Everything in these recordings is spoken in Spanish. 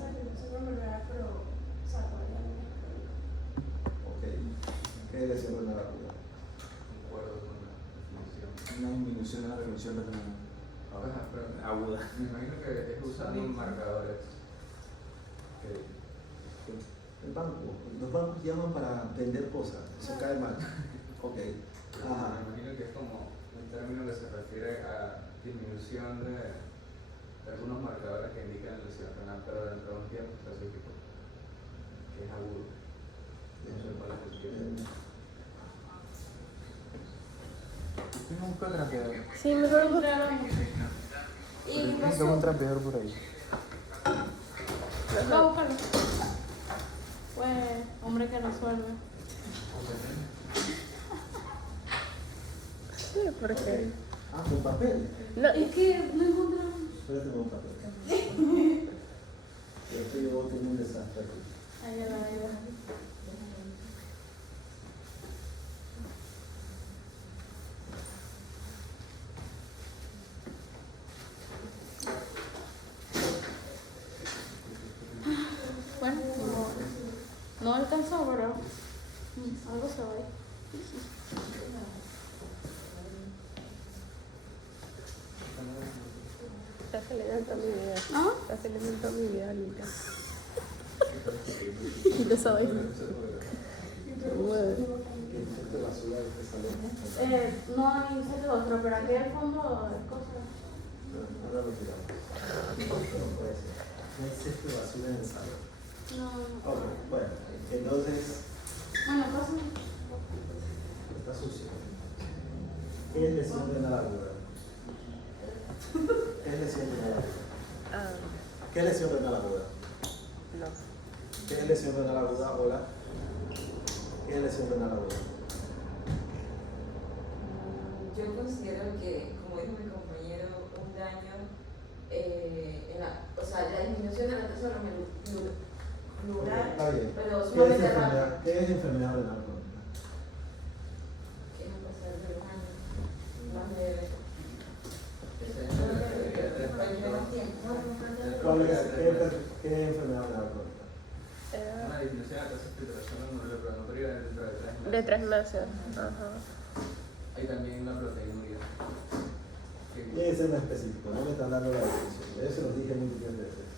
pasa que no sé cómo lograr, pero o sea, todavía no es crónico. Ok. ¿Qué es lesión renal aguda? Concuerdo con la definición. Una disminución de la función renal Pero aguda. me imagino que es usando marcadores. Okay. El banco, los bancos llaman para vender cosas, eso cae mal. Ok. Ajá. Me imagino que es como un término que se refiere a disminución de algunos marcadores que indican lesión renal, pero dentro de un tiempo específico, que es agudo. No sé cuál es el tiempo. Tengo un trapeador. Sí, mejor buscar la música. Y Tengo un trapeador por ahí. va a buscarlo. Pues, hombre que resuelve. Sí, ¿por qué? Ah, con papel. No, Es que no encontramos. Espérate con papel. Yo tengo un desastre aquí. Ahí va, ahí va. Bueno, no alcanzó, pero algo se va a ir. está saliendo toda mi vida. ¿Ah? Está saliendo toda mi vida ahorita. Y lo sabes. Bueno. No hay incendio otro, pero aquí al fondo es cosa. Ahora lo tiramos. No puede ser. No hay cesto de basura en el salón. No. Ok, bueno, entonces Bueno, cosa. está sucio. ¿Qué es lesión renal aguda? ¿Qué es lesión renal aguda? Ah, ¿Qué es lesión renal aguda? no. ¿Qué es lesión renal aguda? Hola. ¿Qué es lesión renal aguda? Yo considero que, como dijo mi compañero, un daño o sea, la disminución de la tasa glomerular, Está bien. pero ¿Qué es sumamente rápido. ¿Qué es enfermedad renal crónica? Que no pasar de los años, más leve. Requiere más tiempo. ¿Qué es enfermedad renal crónica? Una disminución de la tasa de filtración glomerular dentro de 3 meses. De 3 meses. Ajá. Hay también la proteinuria. ¿Qué es en específico? No me están dando la definición. Eso lo dije múltiples veces.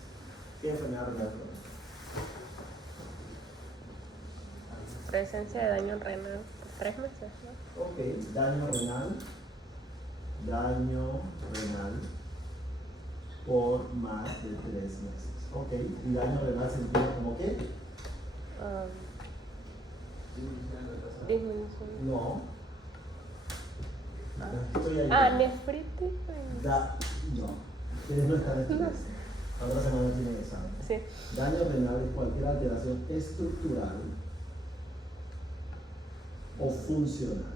¿Qué es enfermedad renal crónica? Presencia de daño renal. 3 meses, ¿no? Ok, daño renal. Daño renal por más de 3 meses. Ok, y daño renal se entiende como qué? Disminución. No. Ah. Estoy ahí. Nefritis. No, ustedes no están estudiando. La otra semana tienen examen. Sí. Daño renal es cualquier alteración estructural o funcional.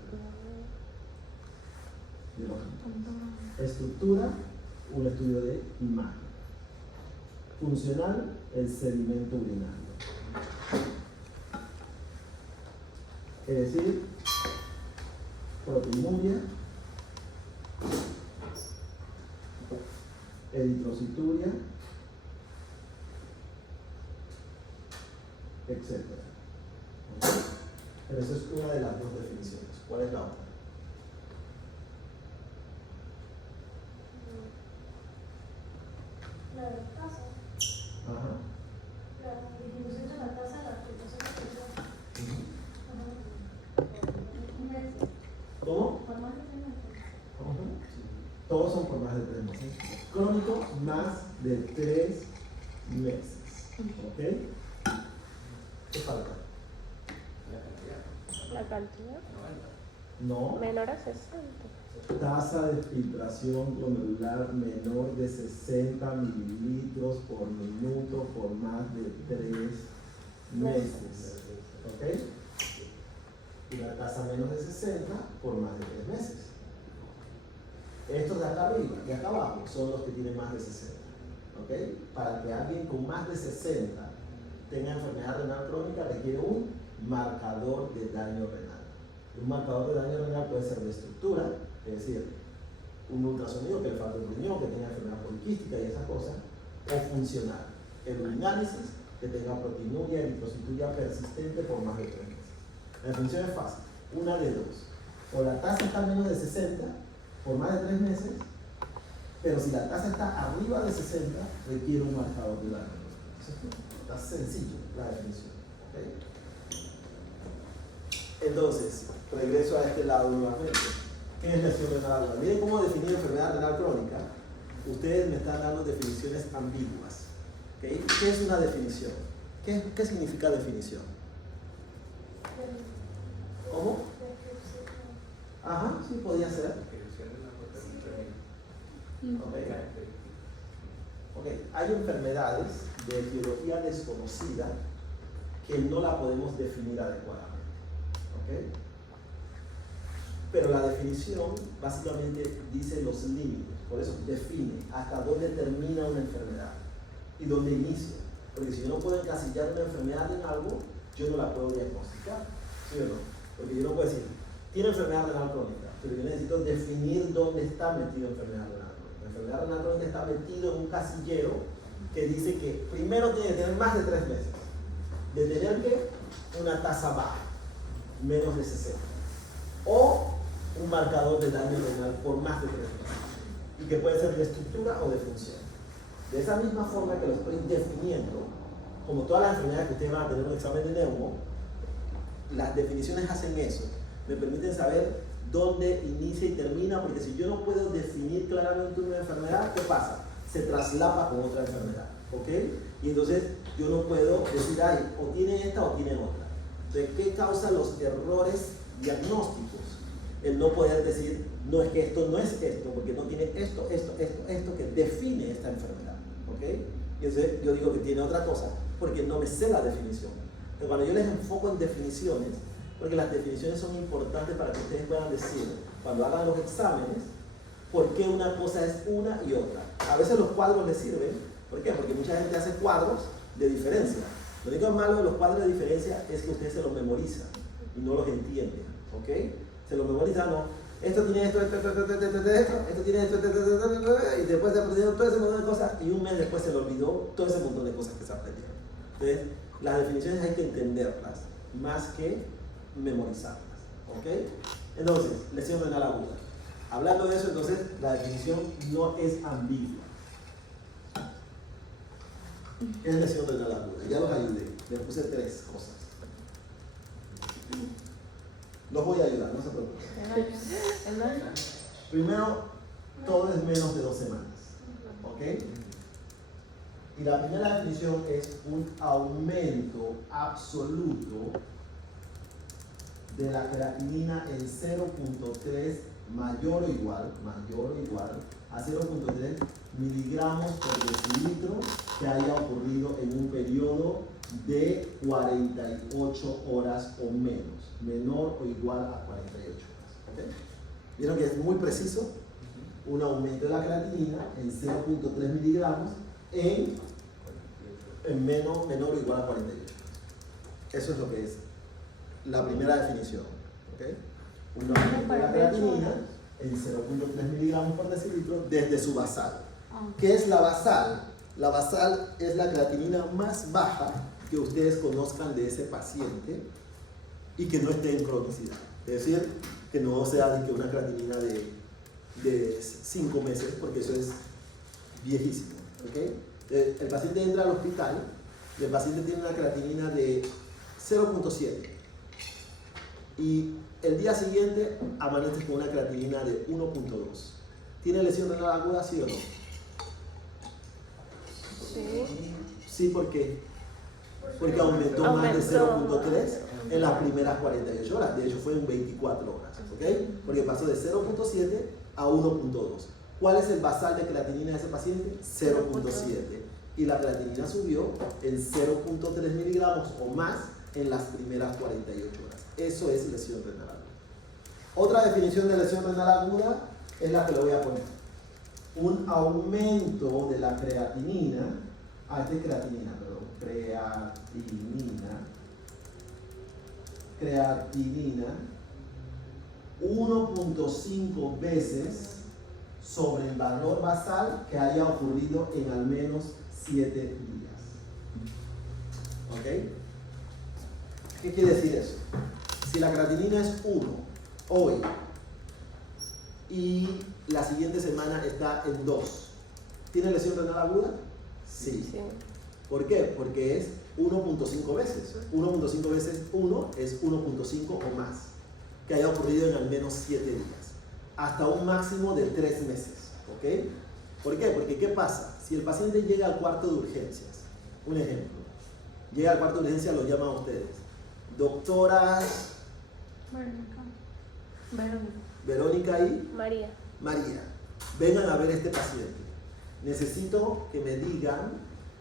Estructura, un estudio de imagen. Funcional, el sedimento urinario. Es decir, proteinuria, eritrocituria, etc. ¿Ok? Pero esa es una de las dos definiciones. ¿Cuál es la otra? La tasa. Ajá. La disminución de la tasa de la filtración de ¿Cómo? por más de 3 meses. Ajá. Todos son por más de 3 meses. Crónico, más de 3 meses. ¿Ok? ¿Qué falta? La cantidad. No. Menor a 60. Tasa de filtración glomerular menor de 60 mililitros por minuto por más de 3 meses. ¿Ok? Y la tasa menos de 60 por más de 3 meses. Estos de acá arriba y acá abajo son los que tienen más de 60. ¿Ok? Para que alguien con más de 60 tenga enfermedad renal crónica requiere un marcador de daño renal. Un marcador de daño renal puede ser de estructura, es decir, un ultrasonido que le falte un riñón, que tenga enfermedad poliquística y esas cosas, o funcional, el urinalysis que tenga proteinuria, eritrocituria persistente por más de 3 meses. La definición es fácil, una de dos. O la tasa está menos de 60 por más de 3 meses, pero si la tasa está arriba de 60, requiere un marcador de daño. Eso está sencillo, la definición. ¿Okay? Entonces, regreso a este lado nuevamente. ¿Qué es lesión renal aguda? Miren cómo definir enfermedad renal crónica. Ustedes me están dando definiciones ambiguas. ¿Okay? ¿Qué es una definición? ¿Qué significa definición? ¿Cómo? Ajá, sí, podría ser. Okay. Hay enfermedades de etiología desconocida que no la podemos definir adecuadamente. ¿Okay? Pero la definición básicamente dice los límites, por eso define hasta dónde termina una enfermedad y dónde inicia. Porque si yo no puedo encasillar una enfermedad en algo, yo no la puedo diagnosticar, ¿sí o no? Porque yo no puedo decir, tiene enfermedad renal crónica, pero yo necesito definir dónde está metido enfermedad renal crónica. La enfermedad renal crónica está metido en un casillero que dice que primero tiene que tener más de 3 meses, de tener que una tasa baja, menos de 60, o un marcador de daño renal por más de 3 meses, y que puede ser de estructura o de función. De esa misma forma que lo estoy definiendo, como todas las enfermedades que ustedes van a tener en un examen de neumo, las definiciones hacen eso, me permiten saber dónde inicia y termina, porque si yo no puedo definir claramente una enfermedad, ¿qué pasa? Se traslapa con otra enfermedad, ¿ok? Y entonces yo no puedo decir, ay, o tiene esta o tiene otra. Entonces, ¿qué causa los errores diagnósticos? El no poder decir, no es que esto no es esto, porque no tiene esto que define esta enfermedad, ¿ok? Y entonces yo digo que tiene otra cosa, porque no me sé la definición. Pero cuando yo les enfoco en definiciones, porque las definiciones son importantes para que ustedes puedan decir, cuando hagan los exámenes, por qué una cosa es una y otra. A veces los cuadros les sirven, ¿por qué? Porque mucha gente hace cuadros de diferencia. Lo único malo de los cuadros de diferencia es que ustedes se los memorizan y no los entienden, ¿ok? Se los memorizan, no. Esto tiene esto tiene esto, y después se aprendieron todo ese montón de cosas y un mes después se le olvidó todo ese montón de cosas que se aprendieron. Entonces, las definiciones hay que entenderlas más que memorizarlas, ¿ok? Entonces, lesión renal aguda. Hablando de eso, entonces, la definición no es ambigua. ¿Qué es lesión renal aguda? Ya los ayudé, les puse 3 cosas. Los voy a ayudar, no se preocupen. Primero, todo es menos de 2 semanas, ¿ok? Y la primera definición es un aumento absoluto de la creatinina en 0.3 mayor o igual a 0.3 miligramos por decilitro que haya ocurrido en un periodo de 48 horas o menos, menor o igual a 48 horas. ¿Okay? ¿Vieron que es muy preciso? Un aumento de la creatinina en 0.3 miligramos en menor o igual a 48 horas. Eso es lo que es la primera definición. ¿Okay? Un aumento de la creatinina en 0.3 miligramos por decilitro desde su basal. ¿Qué es la basal? La basal es la creatinina más baja que ustedes conozcan de ese paciente y que no esté en cronicidad. Es decir, que no sea de una creatinina de 5 meses, porque eso es viejísimo. ¿Okay? El paciente entra al hospital y el paciente tiene una creatinina de 0.7 y el día siguiente amanece con una creatinina de 1.2. ¿Tiene lesión renal aguda, sí o no? Sí. Sí, ¿por qué? Porque aumentó más de 0.3 en las primeras 48 horas. De hecho, fue en 24 horas. ¿Okay? Porque pasó de 0.7 a 1.2. ¿Cuál es el basal de creatinina de ese paciente? 0.7. Y la creatinina subió en 0.3 miligramos o más en las primeras 48 horas. Eso es lesión renal aguda. Otra definición de lesión renal aguda es la que le voy a poner. Un aumento de la creatinina, creatinina 1.5 veces sobre el valor basal que haya ocurrido en al menos 7 días. ¿Ok? ¿Qué quiere decir eso? Si la creatinina es 1 hoy y la siguiente semana está en 2, ¿tiene lesión renal aguda? Sí. Sí. ¿Por qué? Porque es 1.5 veces. 1.5 veces 1 es 1.5 o más, que haya ocurrido en al menos 7 días, hasta un máximo de 3 meses. ¿Ok? ¿Por qué? Porque ¿qué pasa? Si el paciente llega al cuarto de urgencias, un ejemplo, llega al cuarto de urgencias, lo llaman a ustedes, doctoras Verónica y María. María, vengan a ver este paciente. Necesito que me digan,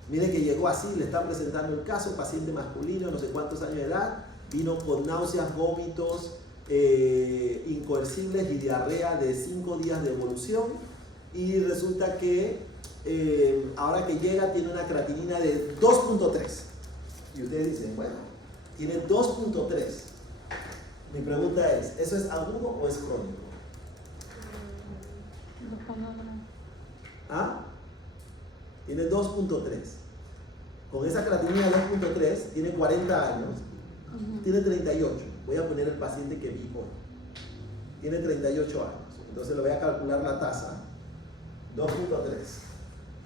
miren que llegó así, le están presentando el caso, paciente masculino, no sé cuántos años de edad, vino con náuseas, vómitos, incoercibles y diarrea de 5 días de evolución, y resulta que ahora que llega tiene una creatinina de 2.3. Y ustedes dicen, bueno, tiene 2.3. Mi pregunta es, ¿eso es agudo o es crónico? ¿Ah? Tiene 2.3. Con esa creatinina 2.3, tiene 40 años, tiene 38. Voy a poner el paciente que vi hoy. Tiene 38 años. Entonces le voy a calcular la tasa. 2.3.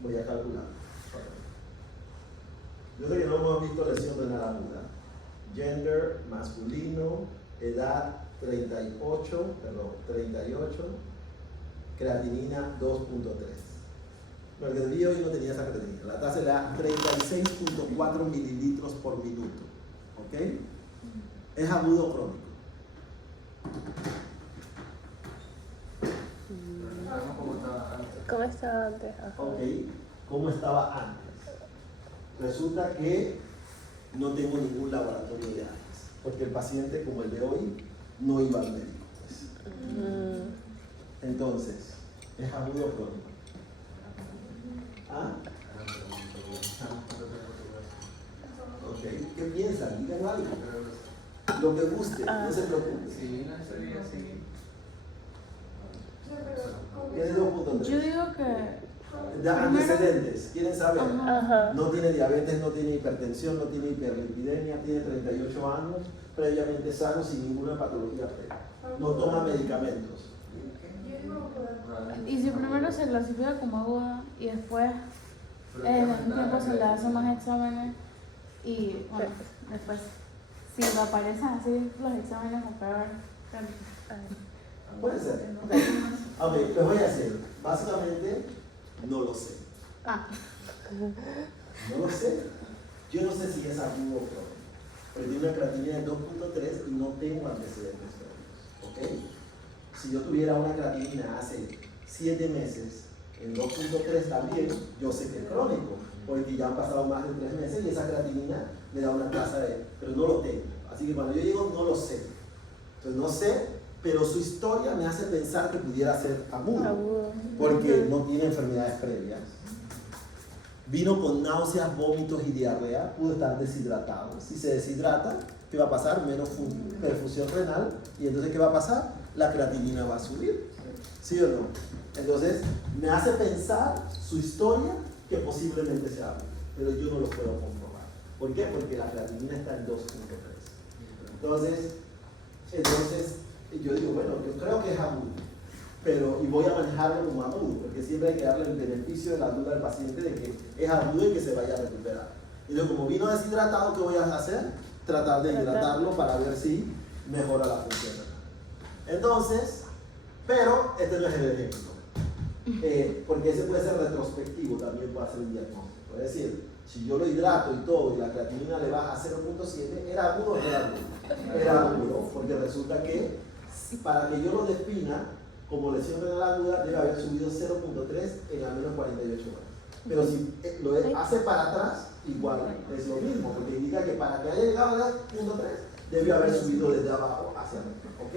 Voy a calcular. Yo sé que no hemos visto lesión renal aguda. Gender, masculino, edad 38, creatinina 2.3. Porque el día hoy no tenía esa creatinina. La tasa era 36.4 mililitros por minuto. ¿Ok? Es agudo o crónico. ¿Cómo estaba antes? Ajá. Ok, ¿cómo estaba antes? Resulta que no tengo ningún laboratorio de antes, porque el paciente como el de hoy no iba al médico. Pues. Entonces, ¿es agudo o crónico? ¿Ah? Ok, ¿qué piensan? Digan algo. Lo que guste, no se preocupen. Sí, no, ese día sí. Tiene 2.3. Yo digo que De antecedentes, ¿quieren saber? Ajá. No tiene diabetes, no tiene hipertensión, no tiene hiperlipidemia, tiene 38 años, previamente sano, sin ninguna patología previa. No toma medicamentos. y si primero se clasifica como aguda y después en un tiempo se le hacen más exámenes y bueno, después si me aparecen así los exámenes a peor. Puede ser. Ok, les voy a decir, básicamente no lo sé. No lo sé. Yo no sé si es agudo o crónico. Pero tiene una creatinina de 2.3 y no tengo antecedentes crónicos. ¿Ok? Si yo tuviera una creatinina hace 7 meses en 2.3 también, yo sé que es crónico, porque ya han pasado más de 3 meses y esa creatinina me da una tasa de... pero no lo tengo. Así que cuando yo digo no lo sé, entonces no sé, pero su historia me hace pensar que pudiera ser agudo, porque no tiene enfermedades previas. Vino con náuseas, vómitos y diarrea, pudo estar deshidratado. Si se deshidrata, ¿qué va a pasar? Menos perfusión renal, y entonces ¿qué va a pasar? La creatinina va a subir. ¿Sí o no? Entonces, me hace pensar su historia que posiblemente sea agudo, pero yo no lo puedo comprobar. ¿Por qué? Porque la creatinina está en 2.3. Entonces, yo digo, bueno, yo creo que es agudo, pero, y voy a manejarlo como agudo, porque siempre hay que darle el beneficio de la duda al paciente de que es agudo y que se vaya a recuperar. Y yo, como vino deshidratado, ¿qué voy a hacer? Tratar de hidratarlo para ver si mejora la función renal. Entonces, pero este no es el ejemplo, porque ese puede ser retrospectivo, también puede ser un diagnóstico. Es decir, si yo lo hidrato y todo y la creatinina le baja a 0.7, ¿era agudo o no era agudo? Era agudo, porque resulta que para que yo lo defina como lesión renal aguda debe haber subido 0.3 en al menos 48 horas. Pero si lo hace para atrás, igual es lo mismo, porque indica que para que haya llegado a 0.3 debe haber subido desde abajo hacia arriba. ¿Ok?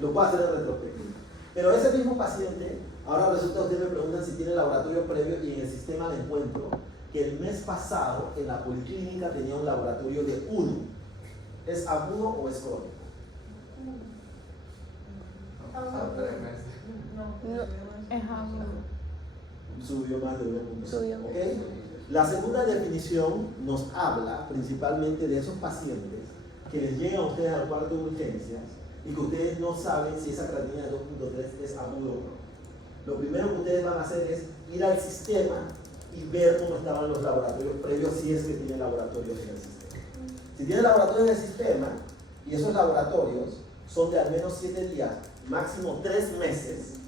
Lo puede hacer en retrospectiva. Pero ese mismo paciente, ahora resulta que ustedes me preguntan si tiene laboratorio previo y en el sistema le encuentro que el mes pasado en la policlínica tenía un laboratorio de 1. ¿Es agudo o es crónico? A 3 meses. Es agudo. Subió más de 1.5. Subió. ¿Ok? La segunda definición nos habla principalmente de esos pacientes que les llegan a ustedes al cuarto de urgencias y que ustedes no saben si esa creatinina de 2.3 es aguda o no. Lo primero que ustedes van a hacer es ir al sistema y ver cómo estaban los laboratorios previos, si es que tienen laboratorios en el sistema. Si tienen laboratorios en el sistema y esos laboratorios son de al menos 7 días, máximo 3 meses,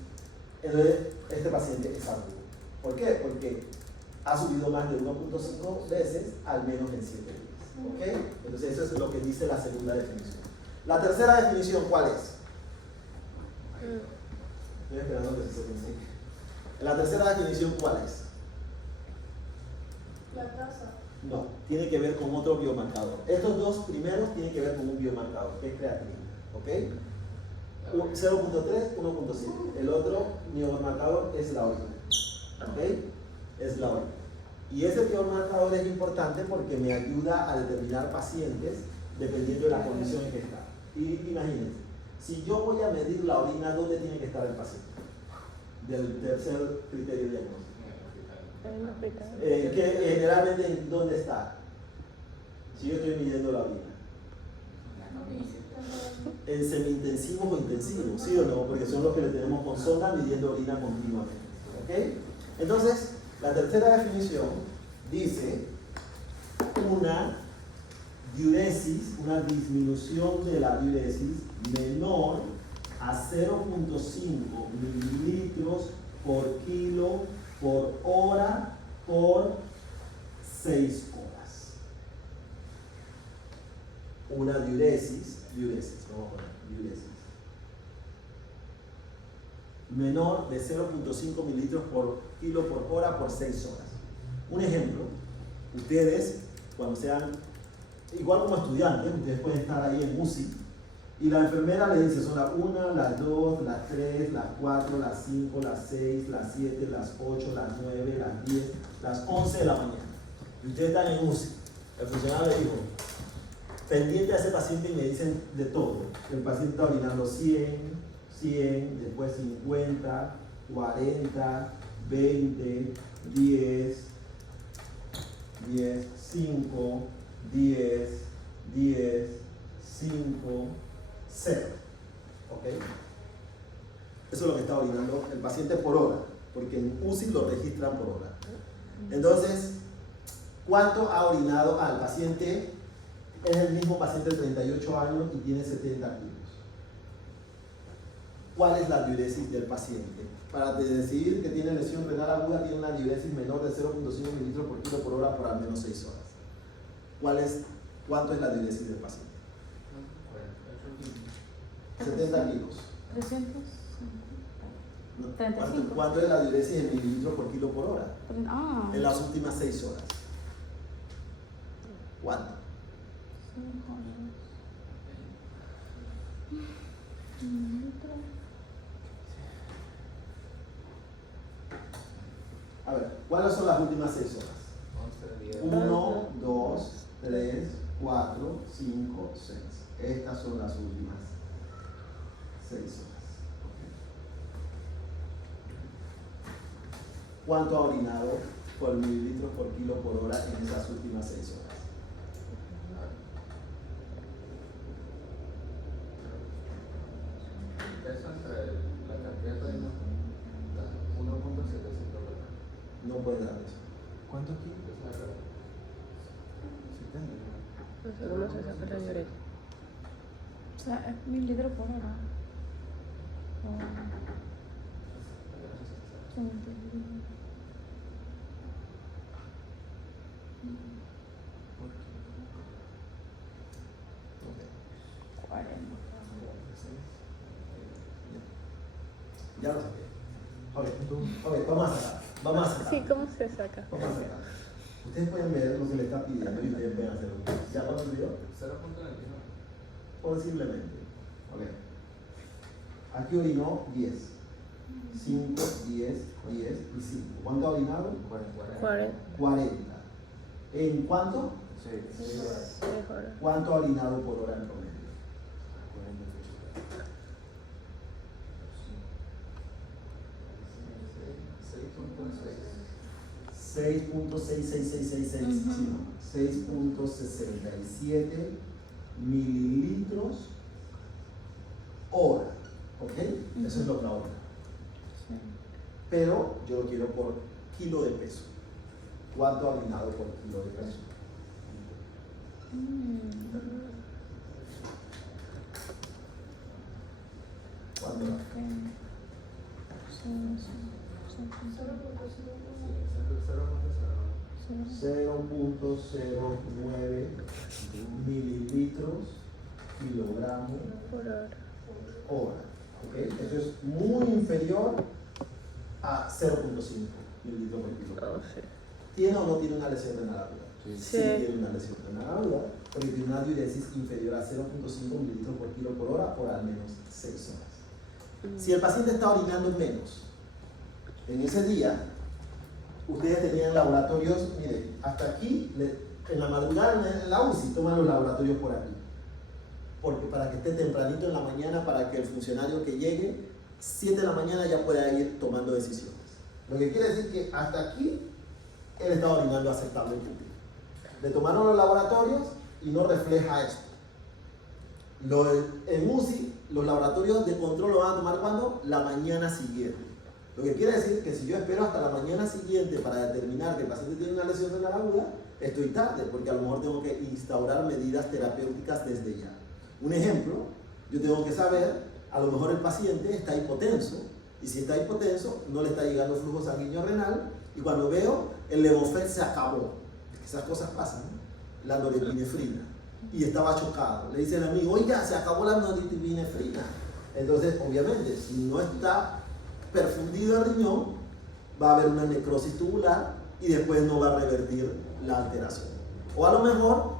entonces este paciente es agudo. ¿Por qué? Porque ha subido más de 1.5 veces al menos en 7 días. ¿Ok? Entonces eso es lo que dice la segunda definición. La tercera definición, ¿cuál es? Estoy esperando que se consiga. La tercera definición, ¿cuál es? La tasa. No, tiene que ver con otro biomarcador. Estos dos primeros tienen que ver con un biomarcador, que es creatinina. ¿Ok? 0.3, 1.7. El otro biomarcador es la orina. ¿Ok? Es la orina. Y ese biomarcador es importante porque me ayuda a determinar pacientes dependiendo de la condición en que está. Y imagínense, si yo voy a medir la orina, ¿dónde tiene que estar el paciente? Del tercer criterio diagnóstico. En el hospital. Que generalmente, ¿dónde está? Si yo estoy midiendo la orina. En semi-intensivos o intensivos, ¿sí o no? Porque son los que le tenemos con sonda midiendo orina continuamente. ¿Ok? Entonces, la tercera definición dice una diuresis, una disminución de la diuresis menor a 0.5 mililitros por kilo por hora por 6 horas. Una diuresis, vamos a poner diuresis, menor de 0.5 mililitros por kilo por hora por 6 horas. Un ejemplo, ustedes cuando sean, igual como estudiantes, ustedes pueden estar ahí en UCI y la enfermera le dice son las 1, las 2, las 3, las 4, las 5, las 6, las 7, las 8, las 9, las 10, las 11 de la mañana. Y ustedes están en UCI. El funcionario le dijo, pendiente a ese paciente y me dicen de todo. El paciente está orinando 100, después 50, 40, 20, 10, 5, 10, 5, 0. ¿Ok? Eso es lo que está orinando el paciente por hora, porque en UCI lo registran por hora. Entonces, ¿cuánto ha orinado al paciente? Es el mismo paciente de 38 años y tiene 70 kilos. ¿Cuál es la diuresis del paciente? Para decidir que tiene lesión renal aguda, tiene una diuresis menor de 0.5 mililitros por kilo por hora por al menos 6 horas. ¿Cuánto es la diuresis del paciente? 70 kilos. 300. No, 35. ¿Cuánto es la diuresis en mililitros por kilo por hora? Ah. En las últimas 6 horas. ¿Cuánto? 5 mililitros. A ver, ¿cuáles son las últimas 6 horas? 1, 2, 3, 4, 5, 6. Estas son las últimas 6 horas. ¿Cuánto ha orinado por mililitros por kilo por hora en esas últimas 6 horas? Eso entre la cantidad de 1.700. No puede dar eso. ¿Cuántos kilos? Es la verdad. 70. No sé cómo se saca la diuresis. O sea, es 1000 litros por hora. Ya lo saqué. Ok, vamos a sacar. Sí, ¿cómo se saca? Vamos a sacar. Ustedes pueden ver lo que le está pidiendo y ustedes pueden hacerlo. ¿Ya lo olvidó? 0.29. Posiblemente. Ok. Aquí orinó 10. 5, 10, 10 y 5. ¿Cuánto ha orinado? 40. ¿En cuánto? 6 horas. ¿Cuánto ha orinado por hora en promedio? 6.6. 6.66666, Ujú. 6.67 mililitros hora, ¿ok? Eso es lo que ahora. Sí. Pero yo lo quiero por kilo de peso. ¿Cuánto ha orinado por kilo de peso? ¿Cuánto? Ok. Sí, sí, sí, sí. 0.09 mililitros kilogramo Por hora. hora. ¿Ok? Eso es muy inferior a 0.5 mililitros por kilogramo. Oh, sí. ¿Tiene o no tiene una lesión renal aguda? Sí. Tiene una lesión renal aguda, porque tiene una diuresis inferior a 0.5 mililitros por kilo por hora por al menos 6 horas. Si el paciente está orinando menos, en ese día, ustedes tenían laboratorios, miren, hasta aquí, en la madrugada en la UCI, toman los laboratorios por aquí. Porque para que esté tempranito en la mañana, para que el funcionario que llegue, 7 de la mañana ya pueda ir tomando decisiones. Lo que quiere decir que hasta aquí, él está orinando aceptablemente. Le tomaron los laboratorios y no refleja esto. En UCI, los laboratorios de control lo van a tomar ¿cuándo? La mañana siguiente. Lo que quiere decir que si yo espero hasta la mañana siguiente para determinar que el paciente tiene una lesión renal aguda, estoy tarde, porque a lo mejor tengo que instaurar medidas terapéuticas desde ya. Un ejemplo, yo tengo que saber, a lo mejor el paciente está hipotenso, y si está hipotenso, no le está llegando flujo sanguíneo renal, y cuando veo, el Levofet se acabó. Esas cosas pasan, ¿no? La norepinefrina. Y estaba chocado. Le dice el amigo, oiga, se acabó la norepinefrina. Entonces, obviamente, si no está perfundido el riñón, va a haber una necrosis tubular y después no va a revertir la alteración. O a lo mejor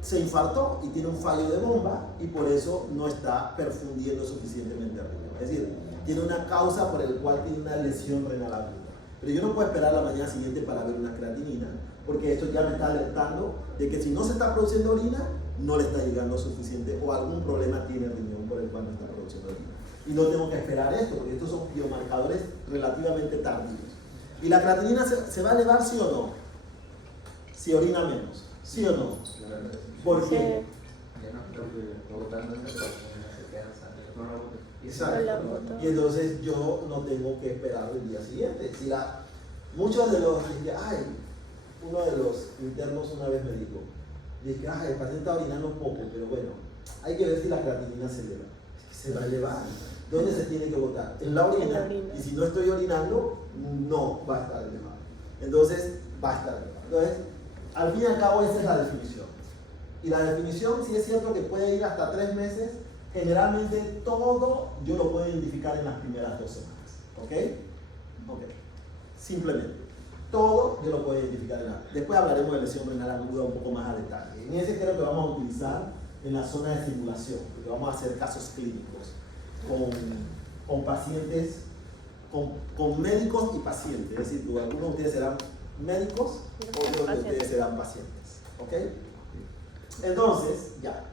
se infartó y tiene un fallo de bomba y por eso no está perfundiendo suficientemente el riñón. Es decir, tiene una causa por la cual tiene una lesión renal aguda. Pero yo no puedo esperar la mañana siguiente para ver una creatinina, porque esto ya me está alertando de que si no se está produciendo orina, no le está llegando suficiente o algún problema tiene el riñón por el cual no está produciendo orina. Y no tengo que esperar esto, porque estos son biomarcadores relativamente tardíos. ¿Y la creatinina se va a elevar sí o no? Si orina menos, ¿sí o no? ¿Por qué? Ya no estoy votando esa persona, se queda no lo voto. Exacto. Y entonces yo no tengo que esperar el día siguiente. Muchos de los, uno de los internos una vez me dijo, dije, el paciente está orinando poco, pero bueno, hay que ver si la creatinina se eleva. Se va a elevar. ¿Dónde se tiene que botar? En la orina. En la orina. Y si no estoy orinando, no va a estar elevado. Entonces, va a estar elevado. Entonces, al fin y al cabo, esa es la definición. Y la definición, sí es cierto que puede ir hasta 3 meses. Generalmente, todo yo lo puedo identificar en las primeras 2 semanas. ¿Ok? Ok. Simplemente. Todo yo lo puedo identificar en la... Después hablaremos de lesión renal aguda un poco más a detalle. En ese creo que vamos a utilizar en la zona de simulación, porque vamos a hacer casos clínicos con pacientes, con médicos y pacientes. Es decir, algunos de ustedes serán médicos, otros de ustedes serán pacientes. ¿Ok? Entonces, ya.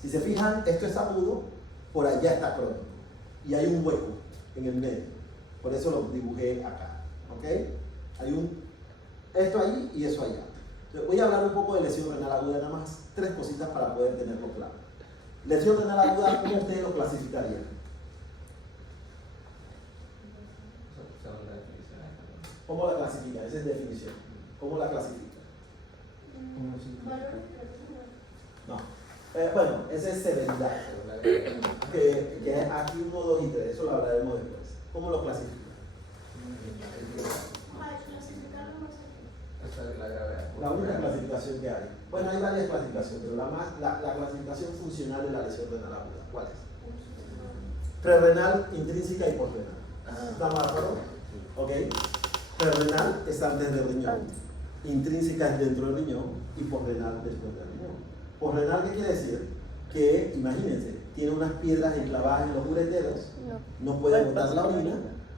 Si se fijan, esto es agudo, por allá está crónico. Y hay un hueco en el medio. Por eso lo dibujé acá. ¿Ok? Hay esto ahí y eso allá. Entonces, voy a hablar un poco de lesión renal aguda, nada más 3 cositas para poder tenerlo claro. Lesión renal aguda, ¿cómo ustedes lo clasificarían? ¿Cómo la clasifican? Esa es definición. ¿Cómo la clasifican? No. Bueno, esa es severidad. Que es aquí 1, 2 y 3. Eso lo hablaremos después. ¿Cómo lo clasifican? La única clasificación que hay. Bueno, hay varias clasificaciones, pero la clasificación funcional de la lesión renal aguda. ¿Cuál es? Prerrenal, intrínseca y posrenal. ¿Estamos de acuerdo? ¿Ok? Prerrenal es antes del riñón, intrínseca es dentro del riñón y posrenal después del riñón. Posrenal, ¿qué quiere decir? Que, imagínense, tiene unas piedras enclavadas en los ureteros, no puede botar la orina,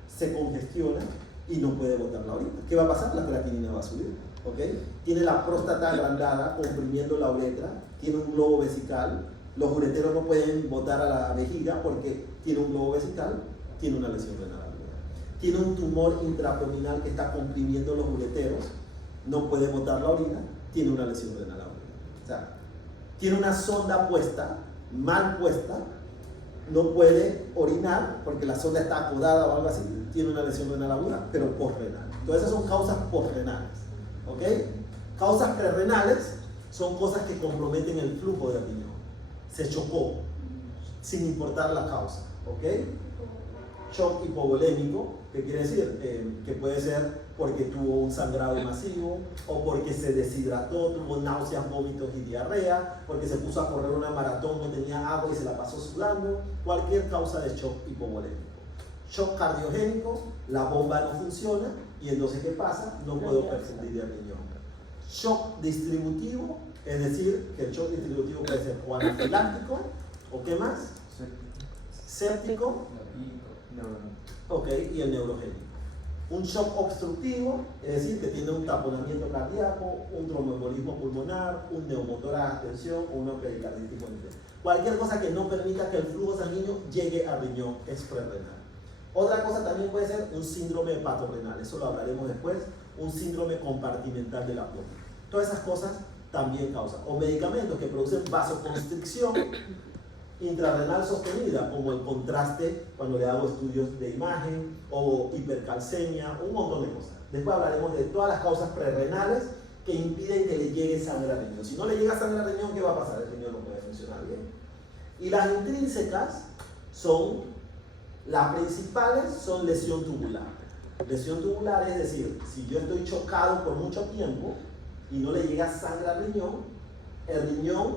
se congestiona y no puede botar la orina. ¿Qué va a pasar? La creatinina va a subir. ¿Ok? Tiene la próstata agrandada, comprimiendo la uretra, tiene un globo vesical, los ureteros no pueden botar a la vejiga porque tiene un globo vesical, tiene una lesión renal aguda. Tiene un tumor intraabdominal que está comprimiendo los ureteros no puede botar la orina, tiene una lesión renal aguda. O sea, tiene una sonda puesta, mal puesta, no puede orinar porque la sonda está acodada o algo así, tiene una lesión renal aguda, pero postrenal. Entonces esas son causas postrenales, ¿ok? Causas prerrenales son cosas que comprometen el flujo del riñón. Se chocó, sin importar la causa, ¿ok? Shock hipovolémico, que quiere decir que puede ser porque tuvo un sangrado masivo, o porque se deshidrató, tuvo náuseas, vómitos y diarrea, porque se puso a correr una maratón, no tenía agua y se la pasó sudando, cualquier causa de shock hipovolémico. Shock cardiogénico, la bomba no funciona y entonces ¿qué pasa? No puedo perfundir el riñón. Shock distributivo, es decir, que el shock distributivo puede ser o anafiláctico, o ¿qué más? Séptico, ok, y el neurogénico. Un shock obstructivo, es decir, que tiene un taponamiento cardíaco, un tromboembolismo pulmonar, un neumotórax de tensión o una pericarditis bonita. Cualquier cosa que no permita que el flujo sanguíneo llegue al riñón es prerrenal. Otra cosa también puede ser un síndrome hepatorrenal, eso lo hablaremos después, un síndrome compartimental del abdomen. Todas esas cosas también causan. O medicamentos que producen vasoconstricción intrarrenal sostenida, como el contraste cuando le hago estudios de imagen, o hipercalcemia, un montón de cosas. Después hablaremos de todas las causas prerrenales que impiden que le llegue sangre al riñón. Si no le llega sangre al riñón, ¿qué va a pasar? El riñón no puede funcionar bien. Y las intrínsecas son, las principales son lesión tubular. Lesión tubular es decir, si yo estoy chocado por mucho tiempo y no le llega sangre al riñón, el riñón,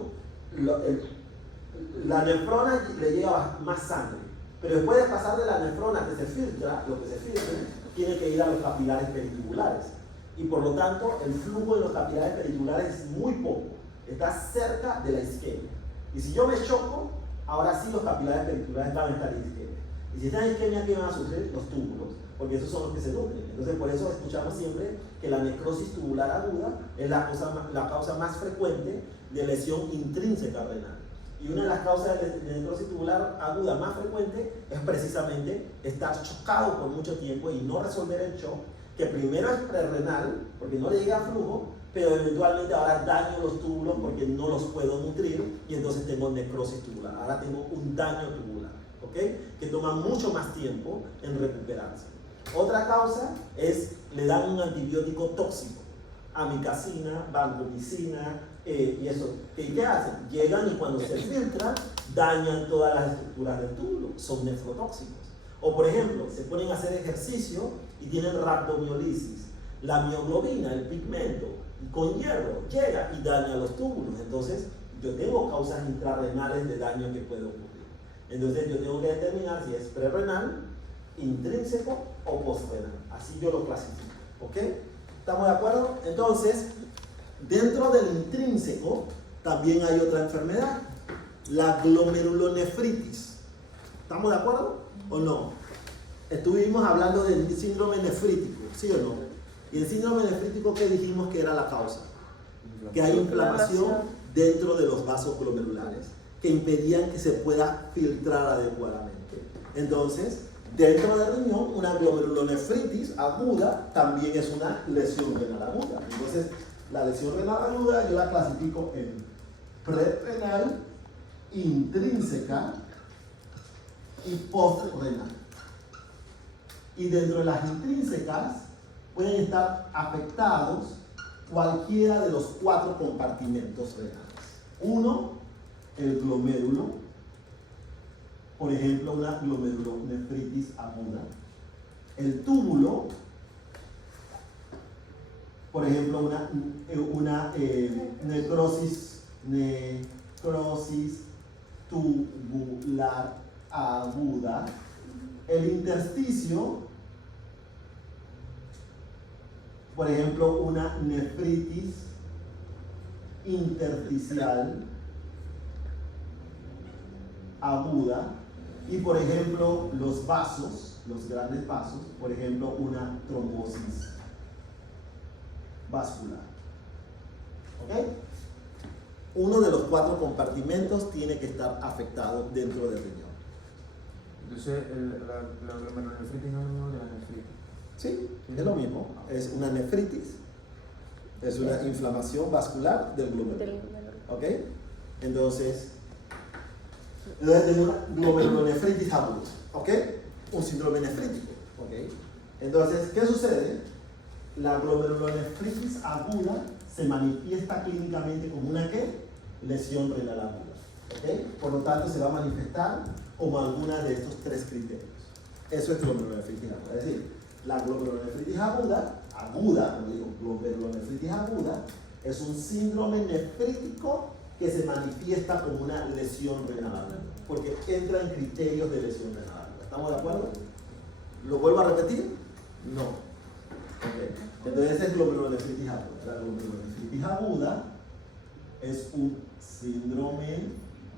la nefrona le llega más sangre, pero después de pasar de la nefrona que se filtra, lo que se filtre, tiene que ir a los capilares peritubulares. Y por lo tanto, el flujo de los capilares peritubulares es muy poco, está cerca de la isquemia. Y si yo me choco, ahora sí los capilares peritubulares van a estar en isquemia. Y si está en isquemia, ¿qué van a suceder? Los túbulos, porque esos son los que se nutren. Entonces, por eso escuchamos siempre que la necrosis tubular aguda es la causa más frecuente de lesión intrínseca renal. Y una de las causas de necrosis tubular aguda más frecuente es precisamente estar chocado por mucho tiempo y no resolver el shock, que primero es prerrenal, porque no le llega flujo, pero eventualmente ahora daño los túbulos porque no los puedo nutrir y entonces tengo necrosis tubular. Ahora tengo un daño tubular, ¿ok? Que toma mucho más tiempo en recuperarse. Otra causa es, le dan un antibiótico tóxico, amikacina, vancomicina, y eso, ¿qué hacen? Llegan y cuando se filtran, dañan todas las estructuras del túbulo, son nefrotóxicos. O por ejemplo, se ponen a hacer ejercicio y tienen rhabdomiolisis. La mioglobina, el pigmento, con hierro, llega y daña los túbulos. Entonces, yo tengo causas intrarrenales de daño que puede ocurrir. Entonces, yo tengo que determinar si es prerrenal, intrínseco o postrenal. Así yo lo clasifico, ¿ok? ¿Estamos de acuerdo? Entonces, dentro del intrínseco también hay otra enfermedad, la glomerulonefritis. ¿Estamos de acuerdo o no? Estuvimos hablando del síndrome nefrítico, ¿sí o no? Y el síndrome nefrítico, ¿qué dijimos que era la causa? Que hay inflamación dentro de los vasos glomerulares que impedían que se pueda filtrar adecuadamente. Entonces, dentro del riñón, una glomerulonefritis aguda también es una lesión renal aguda. Entonces, la lesión renal aguda yo la clasifico en prerrenal, intrínseca y postrenal. Y dentro de las intrínsecas pueden estar afectados cualquiera de los 4 compartimentos renales. Uno, el glomérulo, por ejemplo, una glomerulonefritis aguda. El túbulo, por ejemplo, una necrosis tubular aguda. El intersticio, por ejemplo, una nefritis intersticial aguda. Y por ejemplo, los vasos, los grandes vasos, por ejemplo, una trombosis vascular. ¿Ok? Uno de los 4 compartimentos tiene que estar afectado dentro del riñón. Entonces, la glomerulonefritis no es lo mismo que la nefritis. Sí, es lo mismo. Es una nefritis Es una inflamación vascular del glomérulo. ¿Ok? Entonces tenemos una glomerulonefritis aguda. ¿Ok? Un síndrome nefrítico. ¿Ok? Entonces, ¿qué sucede? La glomerulonefritis aguda se manifiesta clínicamente como una ¿qué? Lesión renal aguda. ¿Ok? Por lo tanto, se va a manifestar como alguna de estos tres criterios. Eso es glomerulonefritis aguda. Es decir, la glomerulonefritis aguda, como digo, glomerulonefritis aguda, es un síndrome nefrítico que se manifiesta como una lesión renal aguda, porque entra en criterios de lesión renal aguda. ¿Estamos de acuerdo? ¿Lo vuelvo a repetir? No. Okay. Entonces esa es glomerulonefritis aguda. La glomerulonefritis aguda es un síndrome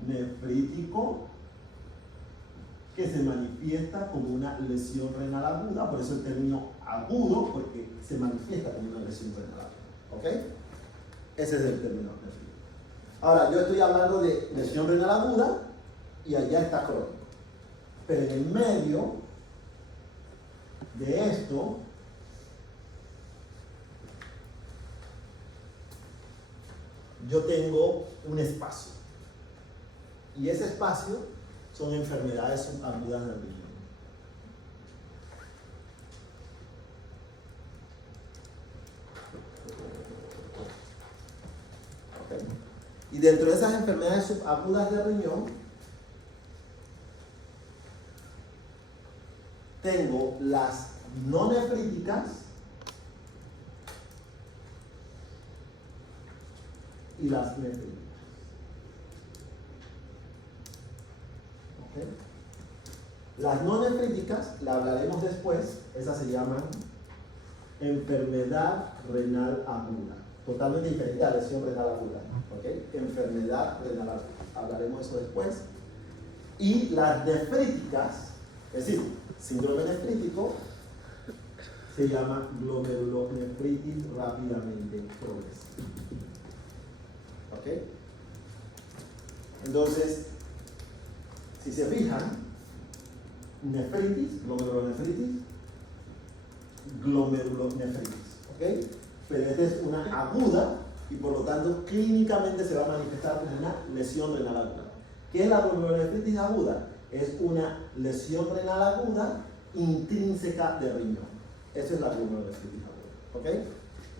nefrítico que se manifiesta como una lesión renal aguda, por eso el término agudo, porque se manifiesta como una lesión renal aguda. ¿Ok? Ese es el término nefrítico. Ahora, yo estoy hablando de lesión renal aguda y allá está crónico. Pero en el medio de esto yo tengo un espacio. Y ese espacio son enfermedades subagudas del riñón. Okay. Y dentro de esas enfermedades subagudas del riñón, tengo las no nefríticas y las nefríticas. ¿Okay? Las no nefríticas, la hablaremos después, esas se llaman enfermedad renal aguda. Totalmente diferente a lesión renal aguda. ¿Okay? Enfermedad renal aguda. Hablaremos de eso después. Y las nefríticas, es decir, síndrome nefrítico, se llama glomerulonefritis rápidamente progresiva. ¿Ok? Entonces, si se fijan, nefritis, glomerulonefritis. ¿Ok? Pero esta es una aguda y por lo tanto clínicamente se va a manifestar como una lesión renal aguda. ¿Qué es la glomerulonefritis aguda? Es una lesión renal aguda intrínseca de riñón. Eso es la glomerulonefritis aguda. ¿Ok?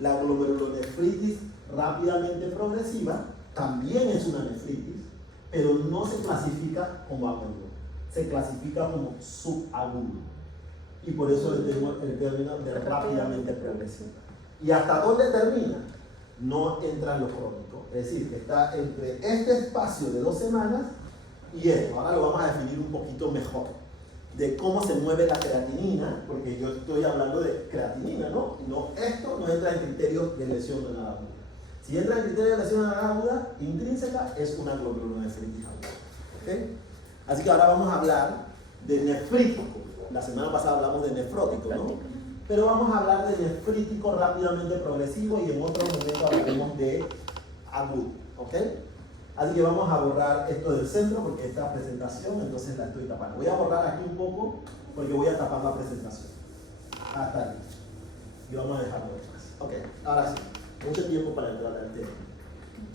La glomerulonefritis rápidamente progresiva también es una nefritis, pero no se clasifica como agudo, se clasifica como subagudo. Y por eso le tengo el término de rápidamente progresiva. ¿Y hasta dónde termina? No entra en lo crónico. Es decir, que está entre este espacio de 2 semanas y esto. Ahora lo vamos a definir un poquito mejor. De cómo se mueve la creatinina, porque yo estoy hablando de creatinina, ¿no? Esto no entra en criterios de lesión renal aguda. Si entra en criterios de lesión renal aguda, intrínseca, es una glomerulonefritis aguda. ¿Okay? Así que ahora vamos a hablar de nefrítico. La semana pasada hablamos de nefrótico, ¿no? Pero vamos a hablar de nefrítico rápidamente progresivo y en otro momento hablaremos de agudo. ¿Ok? Así que vamos a borrar esto del centro porque esta presentación entonces la estoy tapando. Voy a borrar aquí un poco porque voy a tapar la presentación. Hasta aquí. Y vamos a dejarlo atrás. Ok, ahora sí. Mucho tiempo para entrar al tema.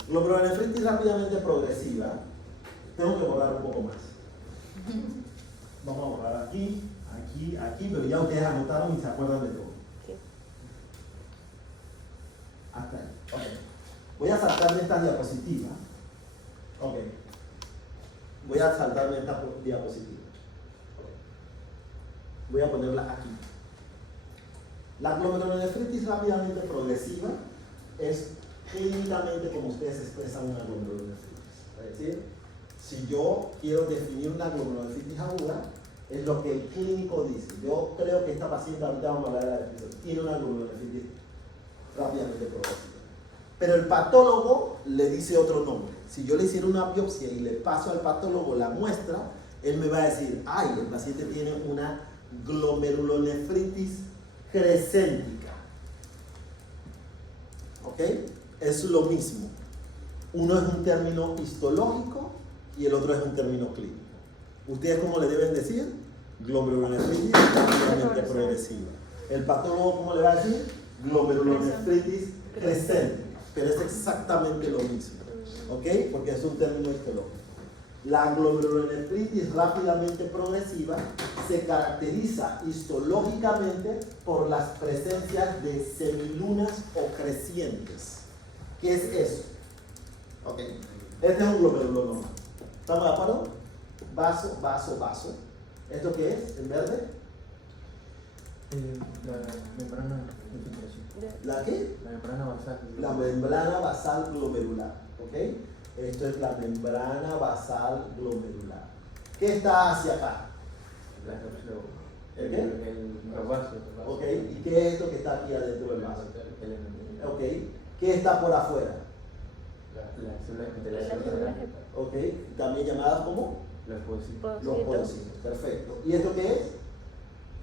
Glomerulonefritis rápidamente progresiva. Tengo que borrar un poco más. Vamos a borrar aquí, aquí, aquí, pero ya ustedes anotaron y se acuerdan de todo. Sí. Hasta ahí. Okay. Voy a saltarme esta diapositiva. Ok. Voy a saltarme esta diapositiva. Okay. Voy a ponerla aquí. La glomerulonefritis rápidamente progresiva es clínicamente como ustedes expresan una glomerulonefritis. Es decir, si yo quiero definir una glomerulonefritis aguda, es lo que el clínico dice. Yo creo que esta paciente, ahorita vamos a hablar de la definición, tiene una glomerulonefritis rápidamente progresiva. Pero el patólogo le dice otro nombre. Si yo le hiciera una biopsia y le paso al patólogo la muestra, él me va a decir, ay, el paciente tiene una glomerulonefritis crescéntica. ¿Ok? Es lo mismo. Uno es un término histológico y el otro es un término clínico. ¿Ustedes cómo le deben decir? Glomerulonefritis rápidamente progresiva. ¿El patólogo cómo le va a decir? Glomerulonefritis crecente, pero es exactamente lo mismo, ¿ok? Porque es un término histológico. La glomerulonefritis rápidamente progresiva se caracteriza histológicamente por las presencias de semilunas o crecientes. ¿Qué es eso? Ok, este es un glomérulo normal. ¿Estamos de acuerdo? Vaso, vaso, vaso. ¿Esto qué es? ¿En verde? La membrana de filtración. ¿La qué? La membrana basal. La membrana basal glomerular, ¿ok? Esto es la membrana basal glomerular. ¿Qué está hacia acá? La cápsula. ¿El qué? Los vasos. ¿Ok? ¿Y qué es esto que está aquí adentro del vaso? ¿Ok? ¿Qué está por afuera? Las células Las epiteliales. células ¿Ok? También llamadas como Los podocitos. los podocitos. Perfecto. ¿Y esto qué es?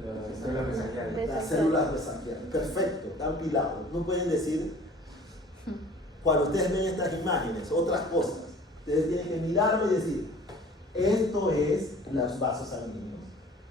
Las células mesangiales. Las células mesangiales. Perfecto. Están pilados. No pueden decir, cuando ustedes ven estas imágenes, otras cosas, ustedes tienen que mirarlo y decir, esto es los vasos sanguíneos,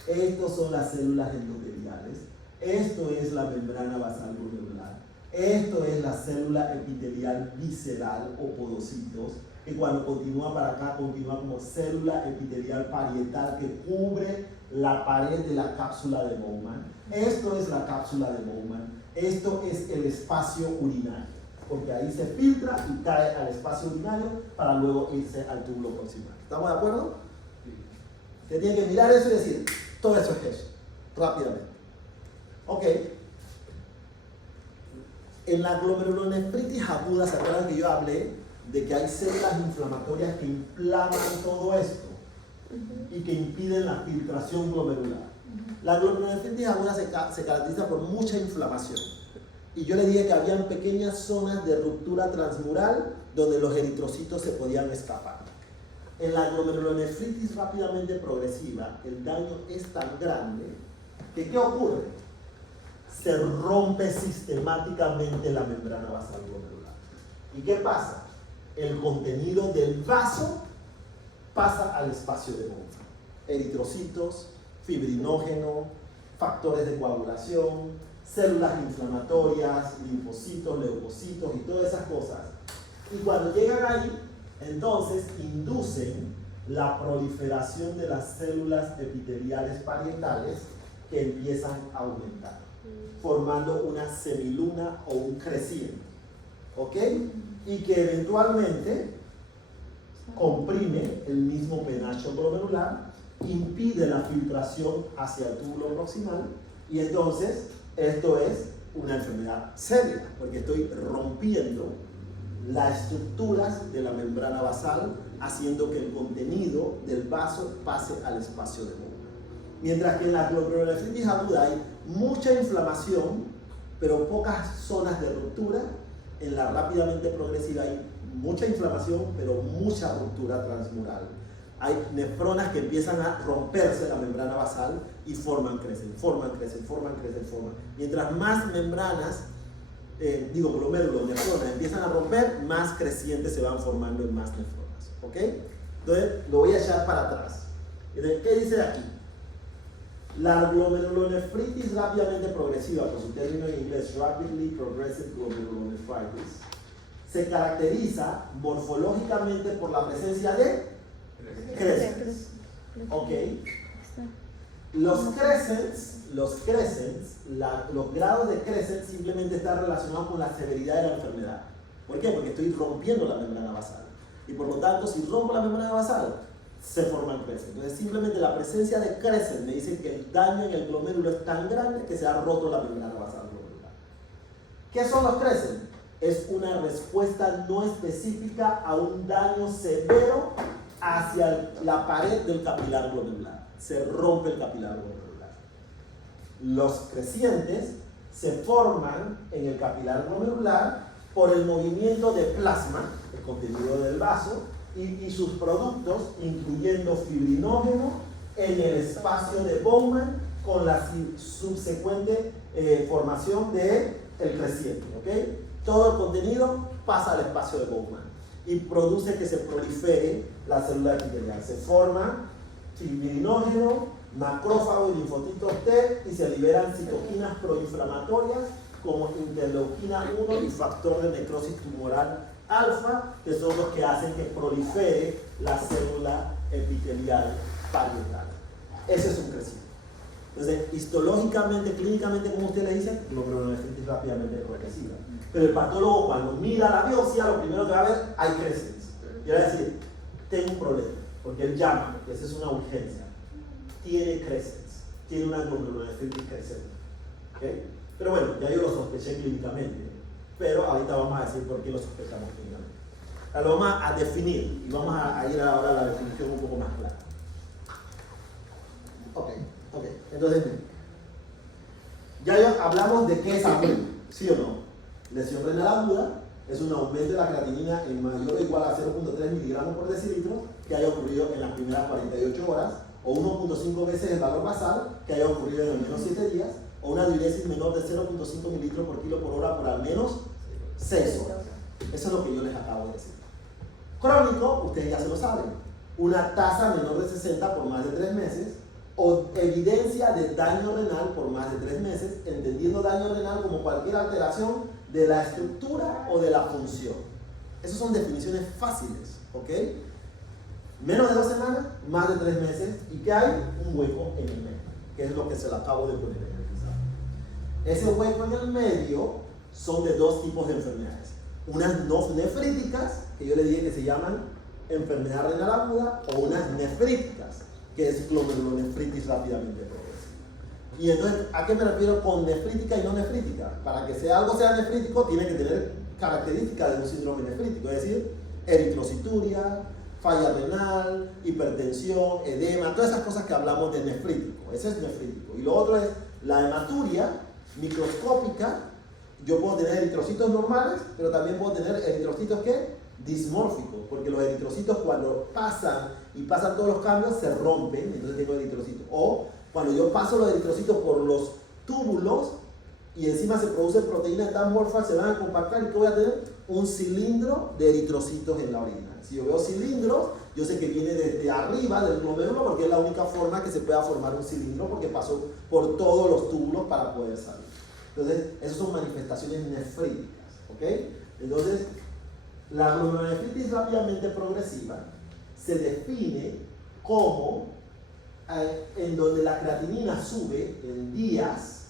estos son las células endoteliales, esto es la membrana basal glomerular, esto es la célula epitelial visceral o podocitos, que cuando continúa para acá continúa como célula epitelial parietal que cubre la pared de la cápsula de Bowman. Esto es la cápsula de Bowman, esto es el espacio urinario, porque ahí se filtra y cae al espacio urinario para luego irse al túbulo proximal. ¿Estamos de acuerdo? Usted tiene que mirar eso y decir, todo eso es eso, rápidamente. Ok. En la glomerulonefritis aguda, ¿se acuerdan que yo hablé de que hay células inflamatorias que inflaman todo esto y que impiden la filtración glomerular? La glomerulonefritis aguda se caracteriza por mucha inflamación. Y yo le dije que habían pequeñas zonas de ruptura transmural donde los eritrocitos se podían escapar. En la glomerulonefritis rápidamente progresiva, el daño es tan grande que ¿qué ocurre? Se rompe sistemáticamente la membrana basal glomerular. ¿Y qué pasa? El contenido del vaso pasa al espacio de Bowman. Eritrocitos, fibrinógeno, factores de coagulación, células inflamatorias, linfocitos, leucocitos y todas esas cosas. Y cuando llegan ahí, entonces inducen la proliferación de las células epiteliales parietales que empiezan a aumentar, formando una semiluna o un creciente, ¿ok? Y que eventualmente comprime el mismo penacho glomerular, impide la filtración hacia el túbulo proximal y entonces esto es una enfermedad seria, porque estoy rompiendo las estructuras de la membrana basal, haciendo que el contenido del vaso pase al espacio de Bowman. Mientras que en la glomerulonefritis aguda hay mucha inflamación, pero pocas zonas de ruptura. En la rápidamente progresiva hay mucha inflamación, pero mucha ruptura transmural. Hay nefronas que empiezan a romperse la membrana basal y forman, crecen. Mientras más membranas, glomérulos, nefronas empiezan a romper, más crecientes se van formando en más nefronas. ¿Ok? Entonces lo voy a echar para atrás. Entonces, ¿qué dice aquí? La glomerulonefritis rápidamente progresiva, por su término en inglés, Rapidly Progressive Glomerulonephritis, se caracteriza morfológicamente por la presencia de crescents. ¿Ok? Los crescents, los grados de crescents simplemente están relacionados con la severidad de la enfermedad. ¿Por qué? Porque estoy rompiendo la membrana basal. Y por lo tanto, si rompo la membrana basal, se forman crescents. Entonces, simplemente la presencia de crescents me dice que el daño en el glomérulo es tan grande que se ha roto la membrana basal glomerular. ¿Qué son los crescents? Es una respuesta no específica a un daño severo hacia la pared del capilar glomerular. Se rompe el capilar glomerular. Los crecientes se forman en el capilar glomerular por el movimiento de plasma, el contenido del vaso, y sus productos, incluyendo fibrinógeno, en el espacio de Bowman con la subsecuente formación del creciente. ¿Okay? Todo el contenido pasa al espacio de Bowman y produce que se prolifere la célula epitelial. Se forma fibrinógeno, macrófago y linfocitos T y se liberan citoquinas proinflamatorias como interleuquina 1 y factor de necrosis tumoral alfa, que son los que hacen que prolifere la célula epitelial parietal. Ese es un crecimiento. Entonces, histológicamente, clínicamente, como usted le dice, glomerulonefritis rápidamente progresiva. Pero el patólogo, cuando mira la biopsia, lo primero que va a ver, hay crescens. Y va a decir, tengo un problema, porque él llama, que esa es una urgencia. Tiene crescens, tiene una glomerulonefritis crescente. ¿Okay? Pero bueno, ya yo lo sospeché clínicamente, pero ahorita vamos a decir por qué lo sospechamos clínicamente. Ahora lo vamos a definir, y vamos a ir ahora a la definición un poco más clara. Ok, entonces, ya hablamos de qué es agudo, ¿sí o no? Lesión renal aguda es un aumento de la creatinina en mayor o igual a 0.3 miligramos por decilitro que haya ocurrido en las primeras 48 horas, o 1.5 veces el valor basal que haya ocurrido en al menos 7 días, o una diuresis menor de 0.5 mililitros por kilo por hora por al menos 6 horas. Eso es lo que yo les acabo de decir. Crónico, ustedes ya se lo saben, una tasa menor de 60 por más de 3 meses, o evidencia de daño renal por más de 3 meses, entendiendo daño renal como cualquier alteración de la estructura o de la función. Esas son definiciones fáciles, ¿ok? Menos de 2 semanas, más de 3 meses, y que hay un hueco en el medio, que es lo que se lo acabo de poner en el pizarro. Ese hueco en el medio son de 2 tipos de enfermedades. Unas no nefríticas, que yo le dije que se llaman enfermedad renal aguda, o unas nefríticas, que es glomerulonefritis rápidamente progresiva. Y entonces, ¿a qué me refiero con nefrítica y no nefrítica? Para que algo sea nefrítico, tiene que tener características de un síndrome nefrítico, es decir, eritrocituria, falla renal, hipertensión, edema, todas esas cosas que hablamos de nefrítico. Ese es nefrítico. Y lo otro es la hematuria microscópica. Yo puedo tener eritrocitos normales, pero también puedo tener eritrocitos ¿qué? Dismórficos, porque los eritrocitos cuando pasan todos los cambios se rompen, entonces tengo eritrocitos. O cuando yo paso los eritrocitos por los túbulos y encima se producen proteínas tan morfas, se van a compactar y que voy a tener un cilindro de eritrocitos en la orina. Si yo veo cilindros, yo sé que viene desde arriba del glomérulo porque es la única forma que se pueda formar un cilindro porque pasó por todos los túbulos para poder salir. Entonces, esas son manifestaciones nefríticas, ¿ok? Entonces, la glomerulonefritis rápidamente progresiva se define como en donde la creatinina sube en días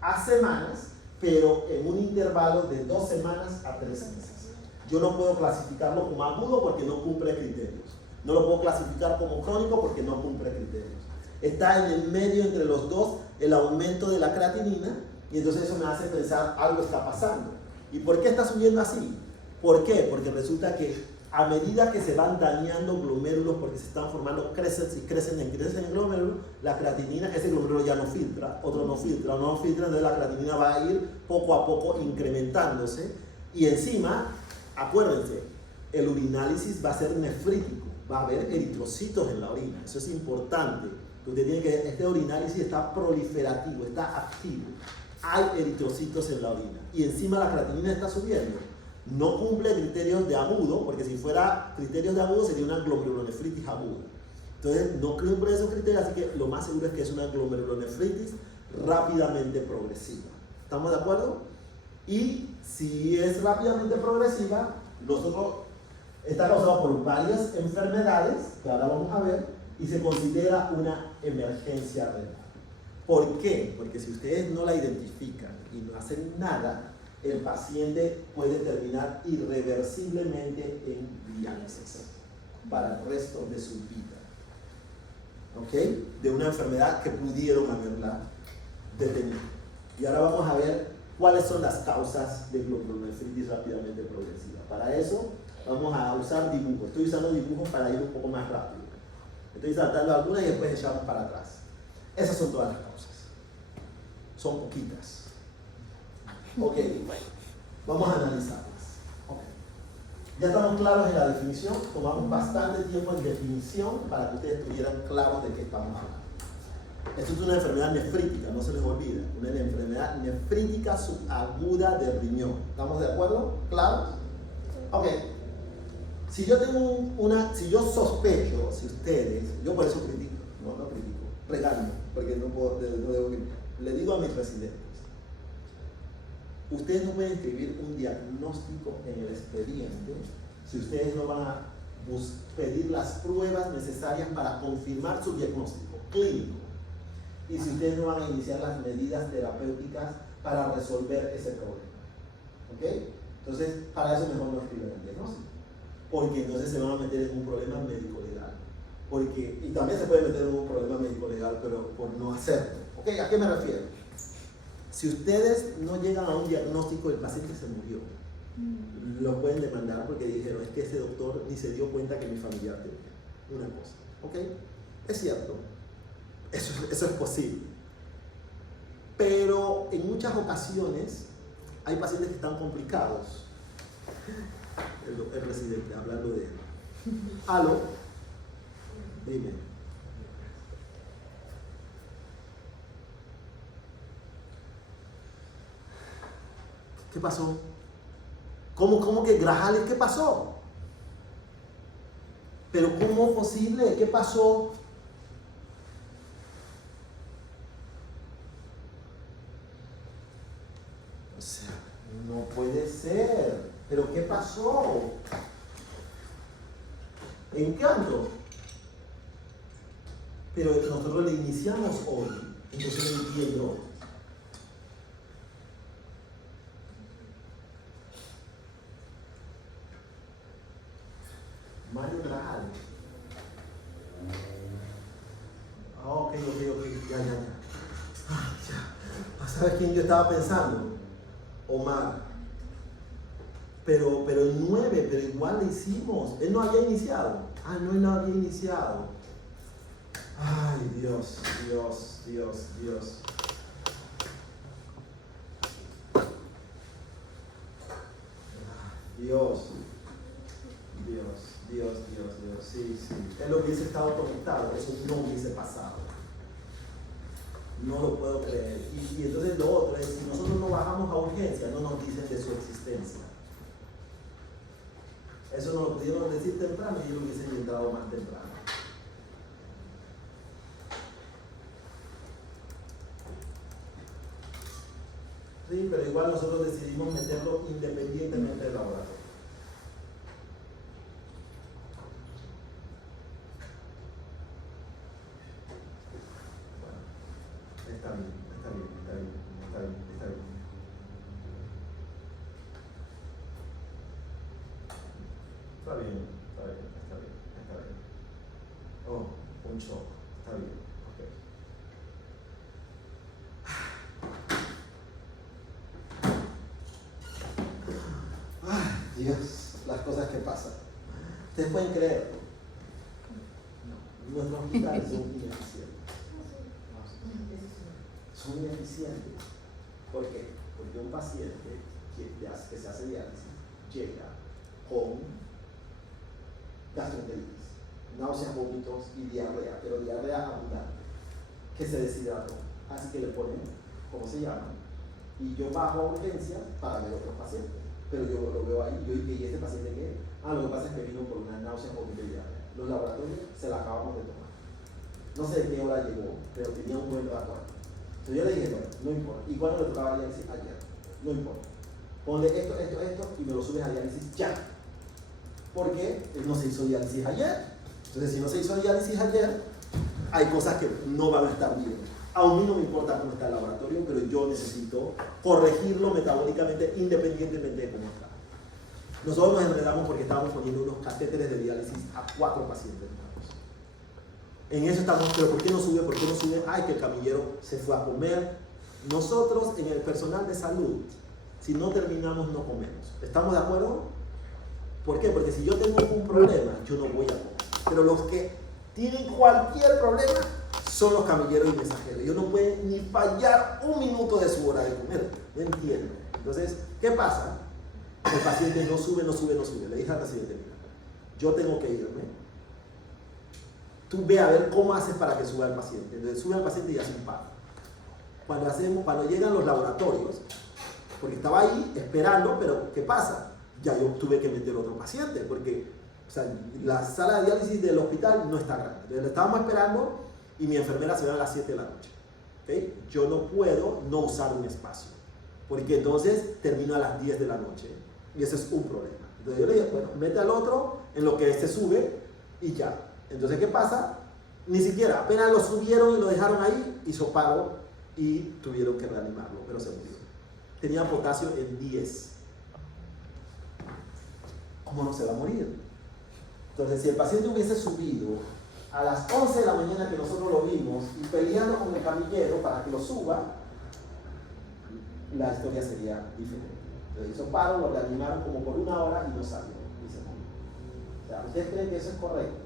a semanas, pero en un intervalo de 2 semanas a 3 meses. Yo no puedo clasificarlo como agudo porque no cumple criterios. No lo puedo clasificar como crónico porque no cumple criterios. Está en el medio entre los dos el aumento de la creatinina y entonces eso me hace pensar algo está pasando. ¿Y por qué está subiendo así? ¿Por qué? Porque resulta que a medida que se van dañando glomérulos porque se están formando crescens y crecen en glomérulos, la creatinina, ese glomérulo ya no filtra, otro no filtra, entonces la creatinina va a ir poco a poco incrementándose y encima, acuérdense, el urinálisis va a ser nefrítico, va a haber eritrocitos en la orina, eso es importante. Usted tiene que, este urinálisis está proliferativo, está activo, hay eritrocitos en la orina y encima la creatinina está subiendo. No cumple criterios de agudo, porque si fuera criterios de agudo sería una glomerulonefritis aguda. Entonces no cumple esos criterios, así que lo más seguro es que es una glomerulonefritis rápidamente progresiva. ¿Estamos de acuerdo? Y si es rápidamente progresiva, nosotros está causado por varias enfermedades, que ahora vamos a ver, y se considera una emergencia renal. ¿Por qué? Porque si ustedes no la identifican y no hacen nada, el paciente puede terminar irreversiblemente en diálisis para el resto de su vida. ¿Ok? De una enfermedad que pudieron haberla detenido. Y ahora vamos a ver cuáles son las causas de glomerulonefritis rápidamente progresiva. Para eso vamos a usar dibujos. Estoy usando dibujos para ir un poco más rápido. Estoy saltando algunas y después echamos para atrás. Esas son todas las causas. Son poquitas. Ok, vamos a analizarlas. Okay. Ya estamos claros en la definición, tomamos bastante tiempo en definición para que ustedes estuvieran claros de qué estamos hablando. Esto es una enfermedad nefrítica, no se les olvide, una enfermedad nefrítica subaguda del riñón. ¿Estamos de acuerdo? ¿Claros? Ok. Si yo tengo si yo sospecho, si ustedes, yo por eso critico, no critico, regaño, porque no debo criticar. Le digo a mis residentes, ustedes no pueden escribir un diagnóstico en el expediente si ustedes no van a pedir las pruebas necesarias para confirmar su diagnóstico clínico y si ustedes no van a iniciar las medidas terapéuticas para resolver ese problema. ¿Ok? Entonces, para eso mejor no escriben el diagnóstico, porque entonces se van a meter en un problema médico-legal. Y también se puede meter en un problema médico-legal, pero por no hacerlo. ¿Ok? ¿A qué me refiero? Si ustedes no llegan a un diagnóstico, el paciente se murió. Lo pueden demandar porque dijeron, es que ese doctor ni se dio cuenta que mi familiar tenía una cosa. ¿Ok? Es cierto. Eso es posible. Pero en muchas ocasiones hay pacientes que están complicados. El residente, hablando de él. ¿Aló? Dime. ¿Qué pasó? ¿Cómo que Grajales? ¿Qué pasó? ¿Pero cómo es posible? ¿Qué pasó? O sea, no puede ser. ¿Pero qué pasó? Encanto. Pero nosotros le iniciamos hoy. Entonces no entiendo. Mario Grajales. Ok, ya. ¿Sabes quién yo estaba pensando? Omar. Pero el 9, pero igual le hicimos. Él no había iniciado. Él no había iniciado. Ay, Dios. Dios. Sí. Él hubiese estado conectado, eso no hubiese pasado. No lo puedo creer. Y entonces lo otro es, si nosotros no bajamos a urgencia, no nos dicen de su existencia. Eso nos lo pudieron decir temprano y yo lo hubiese entrado más temprano. Sí, pero igual nosotros decidimos meterlo independientemente del laboratorio. Bueno, está bien. Está bien. Oh, un shock. Está bien. Ok. Ay, Dios, las cosas que pasan. ¿Ustedes pueden creerlo? No. Nuestros hospitales son ineficientes. Son ineficientes. ¿Por qué? Porque un paciente que se hace diálisis llega con gastroenteritis, náuseas, vómitos y diarrea, pero diarrea abundante, que se deshidrató. Así que le ponen, ¿cómo se llama? Y yo bajo a urgencias para ver otros pacientes. Pero yo lo veo ahí, ¿y este paciente qué? Lo que pasa es que vino por una náusea, vómitos y diarrea. Los laboratorios se la acabamos de tomar. No sé de qué hora llegó, pero tenía un buen laboratorio. Entonces yo le dije, bueno, no importa. ¿Y cuándo le tocaba diálisis? Ayer. No importa. Ponle esto y me lo subes a diálisis ya. Porque no se hizo diálisis ayer. Entonces, si no se hizo diálisis ayer, hay cosas que no van a estar bien. A mí no me importa cómo está el laboratorio, pero yo necesito corregirlo metabólicamente independientemente de cómo está. Nosotros nos enredamos porque estábamos poniendo unos catéteres de diálisis a 4 pacientes nuevos. En eso estamos, pero ¿por qué no sube? Ay, que el camillero se fue a comer. Nosotros, en el personal de salud, si no terminamos, no comemos. ¿Estamos de acuerdo? ¿Por qué? Porque si yo tengo un problema, yo no voy a comer. Pero los que tienen cualquier problema son los camilleros y mensajeros. Ellos no pueden ni fallar un minuto de su hora de comer. No entiendo. Entonces, ¿qué pasa? El paciente no sube. Le dije al residente, mira, yo tengo que irme. Tú ve a ver cómo haces para que suba el paciente. Entonces sube al paciente y hace un paro. Cuando llegan los laboratorios, porque estaba ahí esperando, pero ¿qué pasa? Ya yo tuve que meter otro paciente, porque la sala de diálisis del hospital no está grande. Entonces estábamos esperando y mi enfermera se va a las 7 de la noche. ¿Okay? Yo no puedo no usar un espacio. porque entonces termina a las 10 de la noche y ese es un problema. Entonces yo le digo, bueno, mete al otro en lo que este sube y ya. Entonces, ¿qué pasa? Ni siquiera, apenas lo subieron y lo dejaron ahí, hizo paro y tuvieron que reanimarlo, pero se murió. Tenía potasio en 10. ¿Cómo no se va a morir? Entonces, si el paciente hubiese subido a las 11 de la mañana que nosotros lo vimos y peleando con el camillero para que lo suba, la historia sería diferente. Entonces hizo paro, lo reanimaron como por 1 hora y no salió y se murió. O sea, ¿ustedes creen que eso es correcto?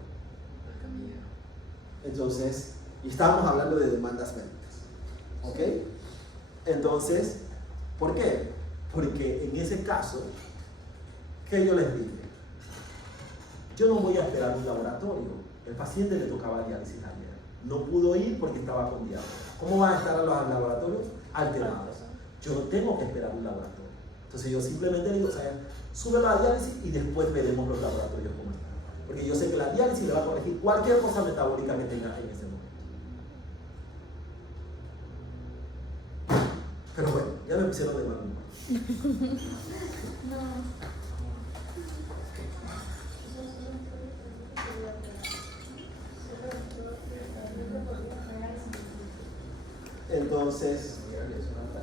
Entonces, y estábamos hablando de demandas médicas. ¿Ok? Entonces, ¿por qué? Porque en ese caso, ¿qué yo les dije? Yo no voy a esperar un laboratorio. El paciente le tocaba diálisis ayer. No pudo ir porque estaba con diálisis. ¿Cómo van a estar los laboratorios? Alterados. Yo no tengo que esperar un laboratorio. Entonces yo simplemente digo, o sea, sube la diálisis y después veremos los laboratorios cómo están. Porque yo sé que la diálisis le va a corregir cualquier cosa metabólica que tenga en ese momento. Pero bueno, ya me pusieron de mal humor. Entonces,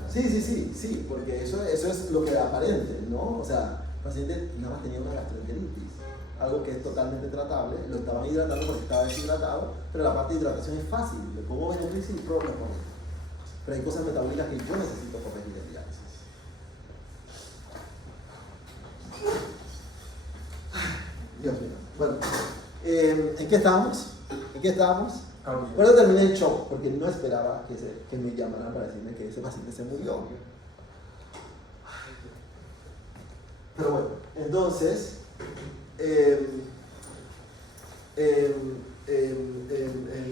sí, porque eso es lo que aparente, ¿no? O sea, el paciente nada más tenía una gastroenteritis, algo que es totalmente tratable, lo estaban hidratando porque estaba deshidratado, pero la parte de hidratación es fácil, le pongo Benetrix y problema con él. Pero hay cosas metabólicas que yo necesito corregir en diálisis. Dios mío. Bueno, ¿en qué estábamos? Por eso terminé el show, porque no esperaba que me llamaran para decirme que ese paciente se murió. Pero bueno, entonces,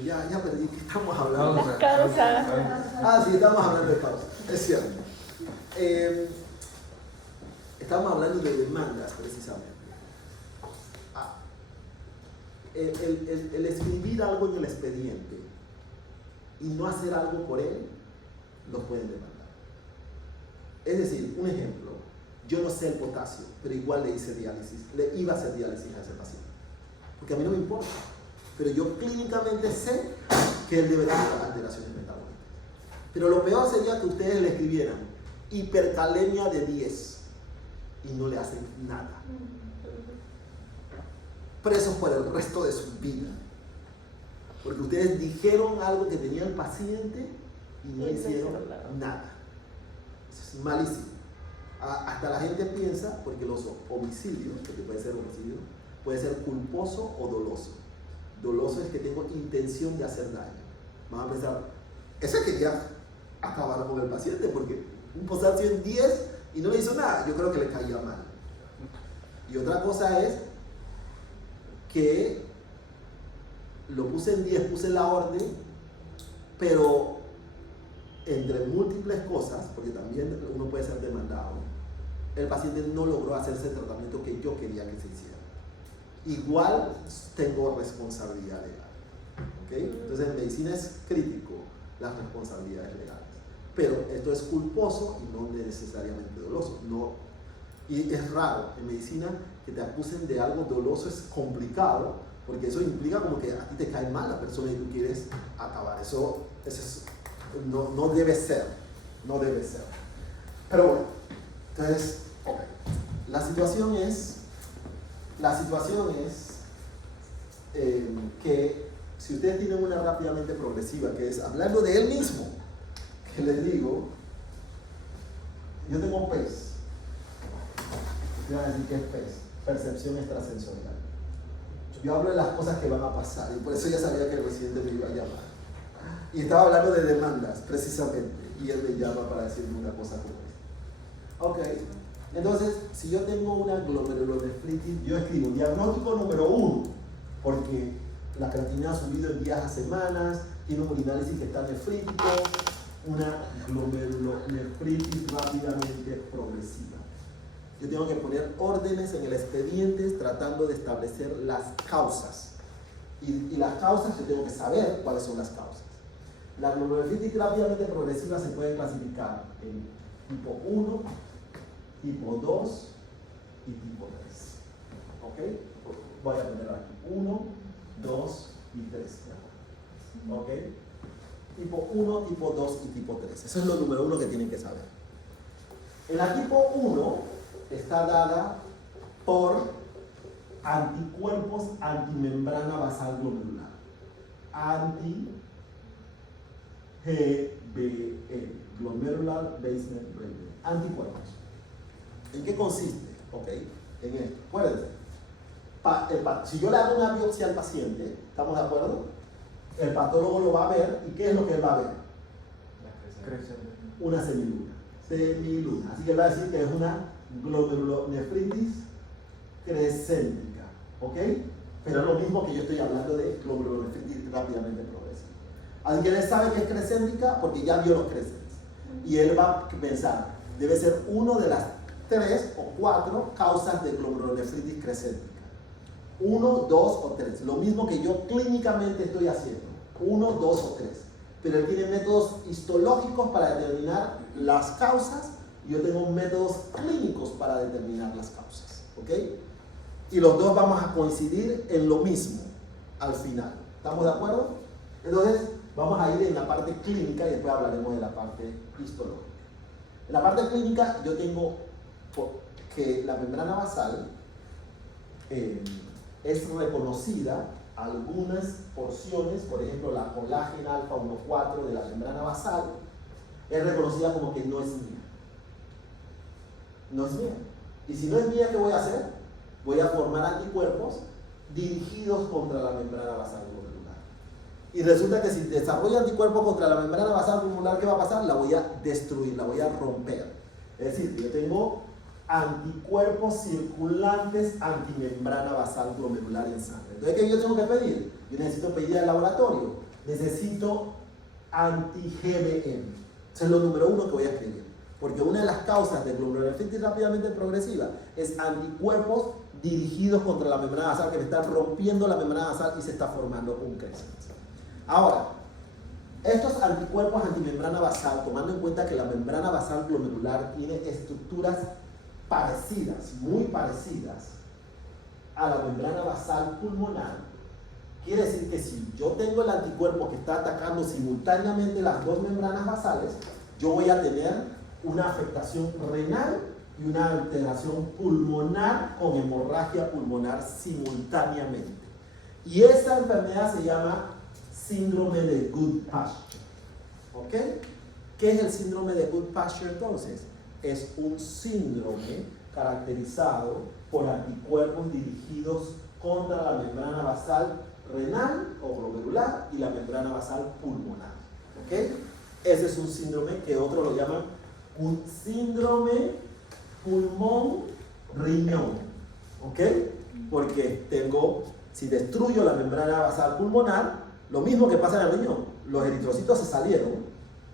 ya perdí, ¿qué estamos hablando? Las causas. Sí, estamos hablando de causas, es cierto. Estamos hablando de demandas, precisamente. El escribir algo en el expediente y no hacer algo por él, los pueden demandar. Es decir, un ejemplo, yo no sé el potasio, pero igual le iba a hacer diálisis a ese paciente. Porque a mí no me importa, pero yo clínicamente sé que él debe tener alteraciones metabólicas. Pero lo peor sería que ustedes le escribieran hipercalemia de 10 y no le hacen nada. Presos por el resto de su vida. Porque ustedes dijeron algo que tenía el paciente y no hicieron nada. Eso es malísimo. Hasta la gente piensa, porque los homicidios, porque puede ser homicidio, puede ser culposo o doloso. Doloso es que tengo intención de hacer daño. Van a pensar, ese quería acabar con el paciente porque un potasio en 10 y no le hizo nada. Yo creo que le caía mal. Y otra cosa es que lo puse en 10, puse la orden, pero entre múltiples cosas, porque también uno puede ser demandado, el paciente no logró hacerse el tratamiento que yo quería que se hiciera. Igual tengo responsabilidad legal. ¿Okay? Entonces en medicina es crítico las responsabilidades legales, pero esto es culposo y no necesariamente doloso. No, y es raro en medicina que te acusen de algo doloso, es complicado, porque eso implica como que a ti te cae mal la persona y tú quieres acabar. Eso no debe ser, Pero bueno, entonces, okay. La situación es que si ustedes tienen una rápidamente progresiva, que es hablando de él mismo, que les digo, yo tengo PES. Ustedes van a decir que es PES, percepción extrasensorial. Yo hablo de las cosas que van a pasar y por eso ya sabía que el residente me iba a llamar. Y estaba hablando de demandas, precisamente, y él me llama para decirme una cosa como esta. Ok, entonces, si yo tengo una glomerulonefritis, yo escribo diagnóstico número 1, porque la creatinina ha subido en días a semanas, tiene un urinálisis que está nefrítico, una glomerulonefritis rápidamente progresiva. Yo tengo que poner órdenes en el expediente tratando de establecer las causas. Y las causas yo tengo que saber cuáles son las causas. La glomerulonefritis rápidamente progresiva se puede clasificar en tipo 1, tipo 2 y tipo 3. ¿Ok? Voy a poner aquí 1, 2 y 3. ¿Ok? Tipo 1, tipo 2 y tipo 3. Eso es lo número 1 que tienen que saber. En la tipo 1 está dada por anticuerpos antimembrana basal glomerular. Anti-GBM, Glomerular Basement Membrane. Anticuerpos. ¿En qué consiste? Ok, en esto. Acuérdense. Si yo le hago una biopsia al paciente, ¿estamos de acuerdo? El patólogo lo va a ver. ¿Y qué es lo que él va a ver? Crece. Una semiluna. Semiluna. Así que él va a decir que es una glomerulonefritis crescéntica. ¿Ok? Pero es lo mismo que yo estoy hablando de glomerulonefritis rápidamente progresiva. Así que él sabe que es crescéntica porque ya vio los crescentes. Y él va a pensar, debe ser uno de las 3 o 4 causas de glomerulonefritis crescéntica. 1, 2 o 3. Lo mismo que yo clínicamente estoy haciendo. 1, 2 o 3. Pero él tiene métodos histológicos para determinar las causas y yo tengo métodos clínicos para determinar las causas. ¿Ok? Y los dos vamos a coincidir en lo mismo al final. ¿Estamos de acuerdo? Entonces, vamos a ir en la parte clínica y después hablaremos de la parte histológica. En la parte clínica yo tengo que la membrana basal es reconocida, algunas porciones, por ejemplo la colágena alfa 1,4 de la membrana basal, es reconocida como que no es mía. No es mía. Y si no es mía, ¿qué voy a hacer? Voy a formar anticuerpos dirigidos contra la membrana basal glomerular. Y resulta que si desarrollo anticuerpos contra la membrana basal glomerular, ¿qué va a pasar? La voy a destruir, la voy a romper. Es decir, yo tengo anticuerpos circulantes antimembrana basal glomerular en sangre. Entonces, ¿qué yo tengo que pedir? Yo necesito pedir al laboratorio. Necesito anti-GBM. Eso es lo número 1 que voy a escribir. Porque una de las causas de glomerulonefritis rápidamente progresiva es anticuerpos dirigidos contra la membrana basal que me están rompiendo la membrana basal y se está formando un crescente. Ahora, estos anticuerpos antimembrana basal, tomando en cuenta que la membrana basal glomerular tiene estructuras parecidas, muy parecidas a la membrana basal pulmonar, quiere decir que si yo tengo el anticuerpo que está atacando simultáneamente las dos membranas basales, yo voy a tener una afectación renal y una alteración pulmonar con hemorragia pulmonar simultáneamente. Y esa enfermedad se llama síndrome de Goodpasture. ¿Ok? ¿Qué es el síndrome de Goodpasture entonces? Es un síndrome caracterizado por anticuerpos dirigidos contra la membrana basal renal o glomerular y la membrana basal pulmonar. ¿Ok? Ese es un síndrome que otros lo llaman un síndrome pulmón-riñón. ¿Ok? Porque si destruyo la membrana basal pulmonar, lo mismo que pasa en el riñón, los eritrocitos se salieron,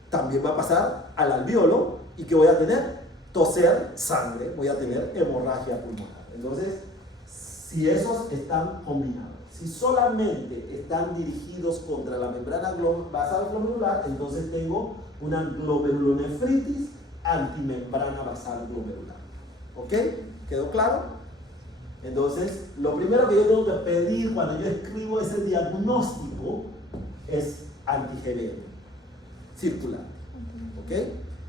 también va a pasar al alveolo. ¿Y qué voy a tener? Toser sangre, voy a tener hemorragia pulmonar. Entonces, si esos están combinados, si solamente están dirigidos contra la membrana basal glomerular, entonces tengo una glomerulonefritis antimembrana basal glomerular. ¿Ok? ¿Quedó claro? Entonces, lo primero que yo tengo que pedir cuando yo escribo ese diagnóstico es anti-GBM circular. ¿Ok?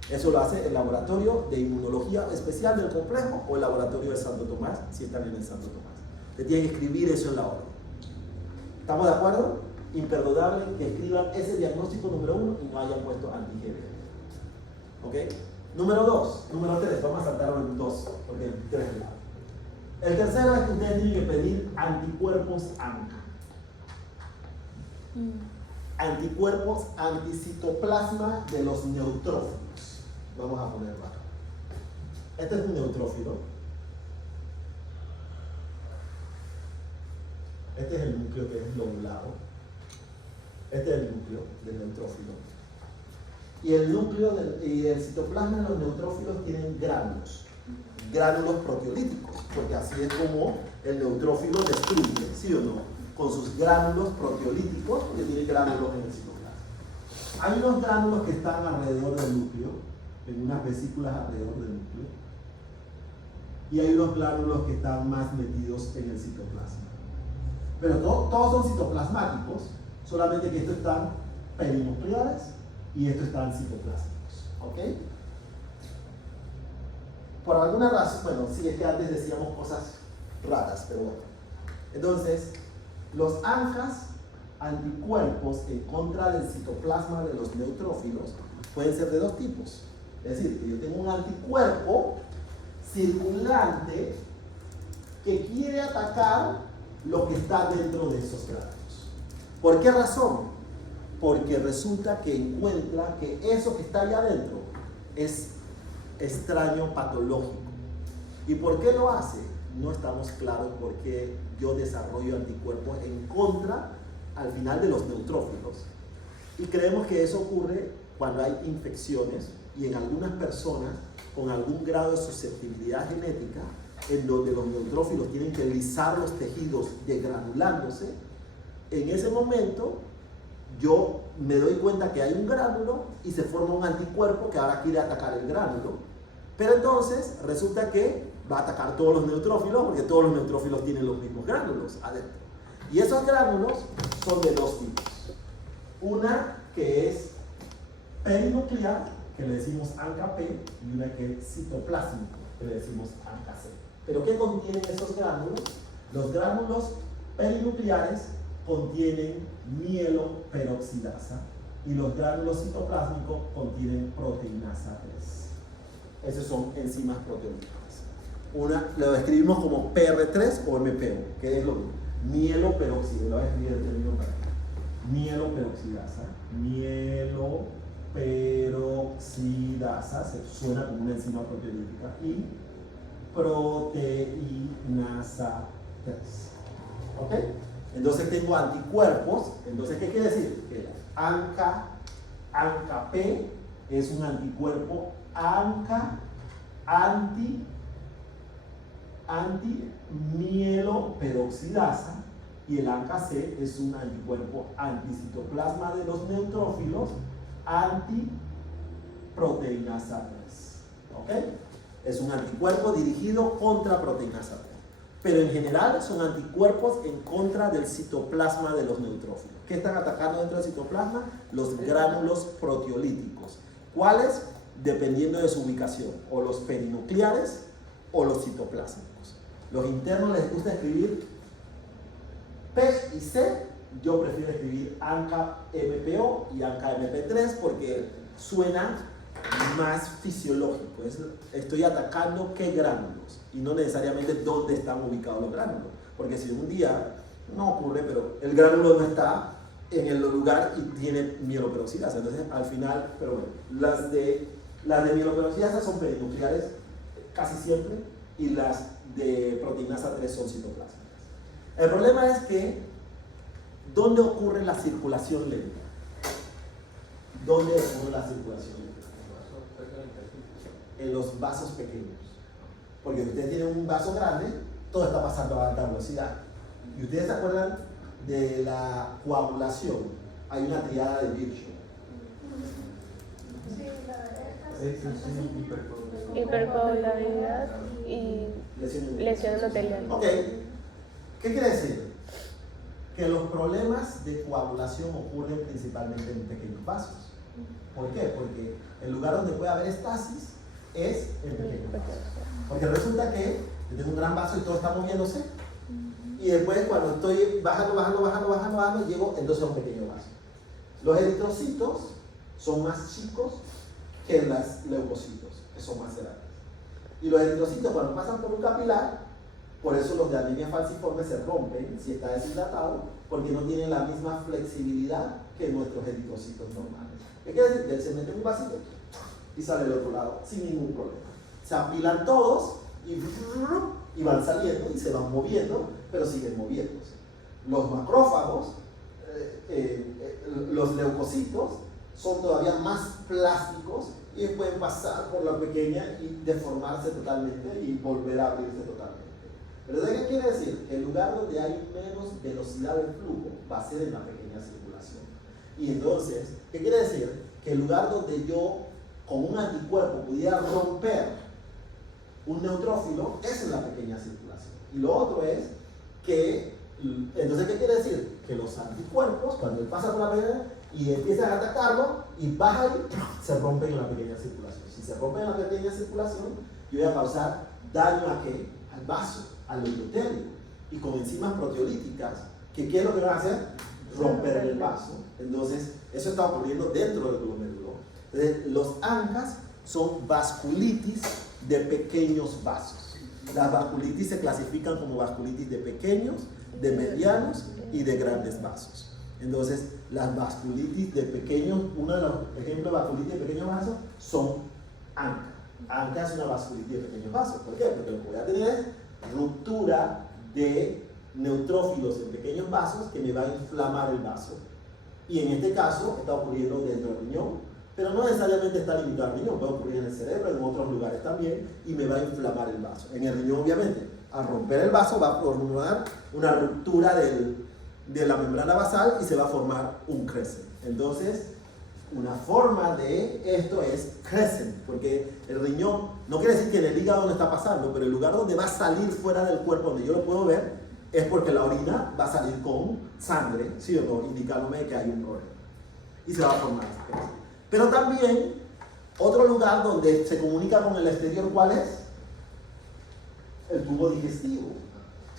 Eso lo hace el laboratorio de inmunología especial del complejo o el laboratorio de Santo Tomás, si están en el Santo Tomás. Te tienen que escribir eso en la orden. ¿Estamos de acuerdo? Imperdonable que escriban ese diagnóstico número 1 y no hayan puesto anti-GBM. ¿Ok? Número 3, vamos a saltar el 2, porque el 3 es largo. El tercero es que ustedes tienen que pedir anticuerpos ANCA. Anticuerpos anticitoplasma de los neutrófilos. Vamos a ponerlo acá. Este es un neutrófilo. Este es el núcleo que es lobulado. Este es el núcleo del neutrófilo. Y el núcleo y el citoplasma de los neutrófilos tienen gránulos proteolíticos, porque así es como el neutrófilo destruye, ¿sí o no? Con sus gránulos proteolíticos, que tiene gránulos en el citoplasma. Hay unos gránulos que están alrededor del núcleo en unas vesículas alrededor del núcleo. Y hay unos gránulos que están más metidos en el citoplasma. Pero todos son citoplasmáticos, solamente que estos están perinucleares y estos están citoplásmicos. ¿Ok? Por alguna razón, bueno, sí, es que antes decíamos cosas raras, pero bueno. Entonces, los ANCAs, anticuerpos en contra del citoplasma de los neutrófilos, pueden ser de dos tipos. Es decir, que yo tengo un anticuerpo circulante que quiere atacar lo que está dentro de esos gránulos. ¿Por qué razón? Porque resulta que encuentra que eso que está allá adentro es extraño patológico. ¿Y por qué lo hace? No estamos claros por qué yo desarrollo anticuerpos en contra al final de los neutrófilos. Y creemos que eso ocurre cuando hay infecciones y en algunas personas con algún grado de susceptibilidad genética, en donde los neutrófilos tienen que lisar los tejidos degranulándose. En ese momento yo me doy cuenta que hay un gránulo y se forma un anticuerpo que ahora quiere atacar el gránulo, pero entonces resulta que va a atacar todos los neutrófilos porque todos los neutrófilos tienen los mismos gránulos adentro. Y esos gránulos son de dos tipos. Una que es perinuclear, que le decimos ANCA-P, y una que es citoplásico, que le decimos ANCA-C. ¿Pero qué contienen esos gránulos? Los gránulos perinucleares contienen mieloperoxidasa y los gránulos citoplásmicos contienen proteinasa 3. Esos son enzimas proteolíticas. Una lo describimos como PR3 o MPO, que es lo mismo. Mieloperoxidasa, lo voy a escribir el término para acá. Mieloperoxidasa, mieloperoxidasa, se suena como una enzima proteolítica, y proteinasa 3. ¿Ok? Entonces tengo anticuerpos. Entonces, ¿qué quiere decir? Que ANCA-P es un anticuerpo anti-mieloperoxidasa, y el ANCA-C es un anticuerpo anticitoplasma de los neutrófilos, antiproteinasa 3. ¿Ok? Es un anticuerpo dirigido contra proteinasa 3. Pero en general son anticuerpos en contra del citoplasma de los neutrófilos. ¿Qué están atacando dentro del citoplasma? Los gránulos proteolíticos. ¿Cuáles? Dependiendo de su ubicación, o los perinucleares o los citoplásmicos. Los internos les gusta escribir P y C. Yo prefiero escribir ANCA-MPO y ANCA-MP3 porque suena más fisiológico. Estoy atacando qué gránulos y no necesariamente dónde están ubicados los gránulos, porque si un día no ocurre, pero el gránulo no está en el lugar y tiene mieloperoxidasa, entonces al final, pero bueno, las de mieloperoxidasa son perinucleares casi siempre, y las de proteinasa 3 son citoplásmicas. El problema es que ¿dónde ocurre la circulación lenta? ¿Dónde ocurre la circulación lenta? En los vasos pequeños. Porque si ustedes tienen un vaso grande, todo está pasando a alta velocidad. ¿Y ustedes se acuerdan de la coagulación? Hay una triada de Virchow. Hipercoagulabilidad y lesión endotelial. Ok. ¿Qué quiere decir? Que los problemas de coagulación ocurren principalmente en pequeños vasos. ¿Por qué? Porque el lugar donde puede haber estasis es en pequeños vasos. Porque resulta que yo tengo un gran vaso y todo está moviéndose, y después cuando estoy bajando, llego entonces a un pequeño vaso. Los eritrocitos son más chicos que los leucocitos, que son más grandes. Y los eritrocitos cuando pasan por un capilar, por eso los de anemia falciforme se rompen si está deshidratado, porque no tienen la misma flexibilidad que nuestros eritrocitos normales. ¿Qué quiere decir? Que él se mete en un vasito y sale del otro lado sin ningún problema. Se apilan todos y van saliendo y se van moviendo, pero siguen moviéndose. Los macrófagos, los leucocitos, son todavía más plásticos y pueden pasar por la pequeña y deformarse totalmente y volver a abrirse totalmente. ¿Pero qué quiere decir? Que el lugar donde hay menos velocidad del flujo va a ser en la pequeña circulación. Y entonces, ¿qué quiere decir? Que el lugar donde yo con un anticuerpo pudiera romper un neutrófilo, esa es la pequeña circulación. Y lo otro es que, entonces, ¿qué quiere decir? Que los anticuerpos, cuando él pasa por la pequeña y empiezan a atacarlo y bajan, se rompen en la pequeña circulación. Si se rompen en la pequeña circulación, yo voy a causar daño ¿a qué? Al vaso, al endotelio. Y con enzimas proteolíticas, que ¿qué es lo que van a hacer? Romper el vaso. Entonces, eso está ocurriendo dentro del glomérulo. Entonces, los ANCAs son vasculitis de pequeños vasos. Las vasculitis se clasifican como vasculitis de pequeños, de medianos y de grandes vasos. Entonces, las vasculitis de pequeños, uno de los ejemplos de vasculitis de pequeños vasos son ANCA. ANCA es una vasculitis de pequeños vasos. ¿Por qué? Porque lo que voy a tener es ruptura de neutrófilos en pequeños vasos que me va a inflamar el vaso. Y en este caso está ocurriendo dentro del riñón, pero no necesariamente está limitado al riñón, puede ocurrir en el cerebro, en otros lugares también, y me va a inflamar el vaso. En el riñón, obviamente, al romper el vaso va a formar una ruptura de la membrana basal y se va a formar un crescent. Entonces, una forma de esto es crescent, porque el riñón, no quiere decir que en el hígado no está pasando, pero el lugar donde va a salir fuera del cuerpo, donde yo lo puedo ver, es porque la orina va a salir con sangre, ¿sí o no? Indicándome que hay un problema. Y se va a formar ese crescent. Pero también, otro lugar donde se comunica con el exterior, ¿cuál es? El tubo digestivo.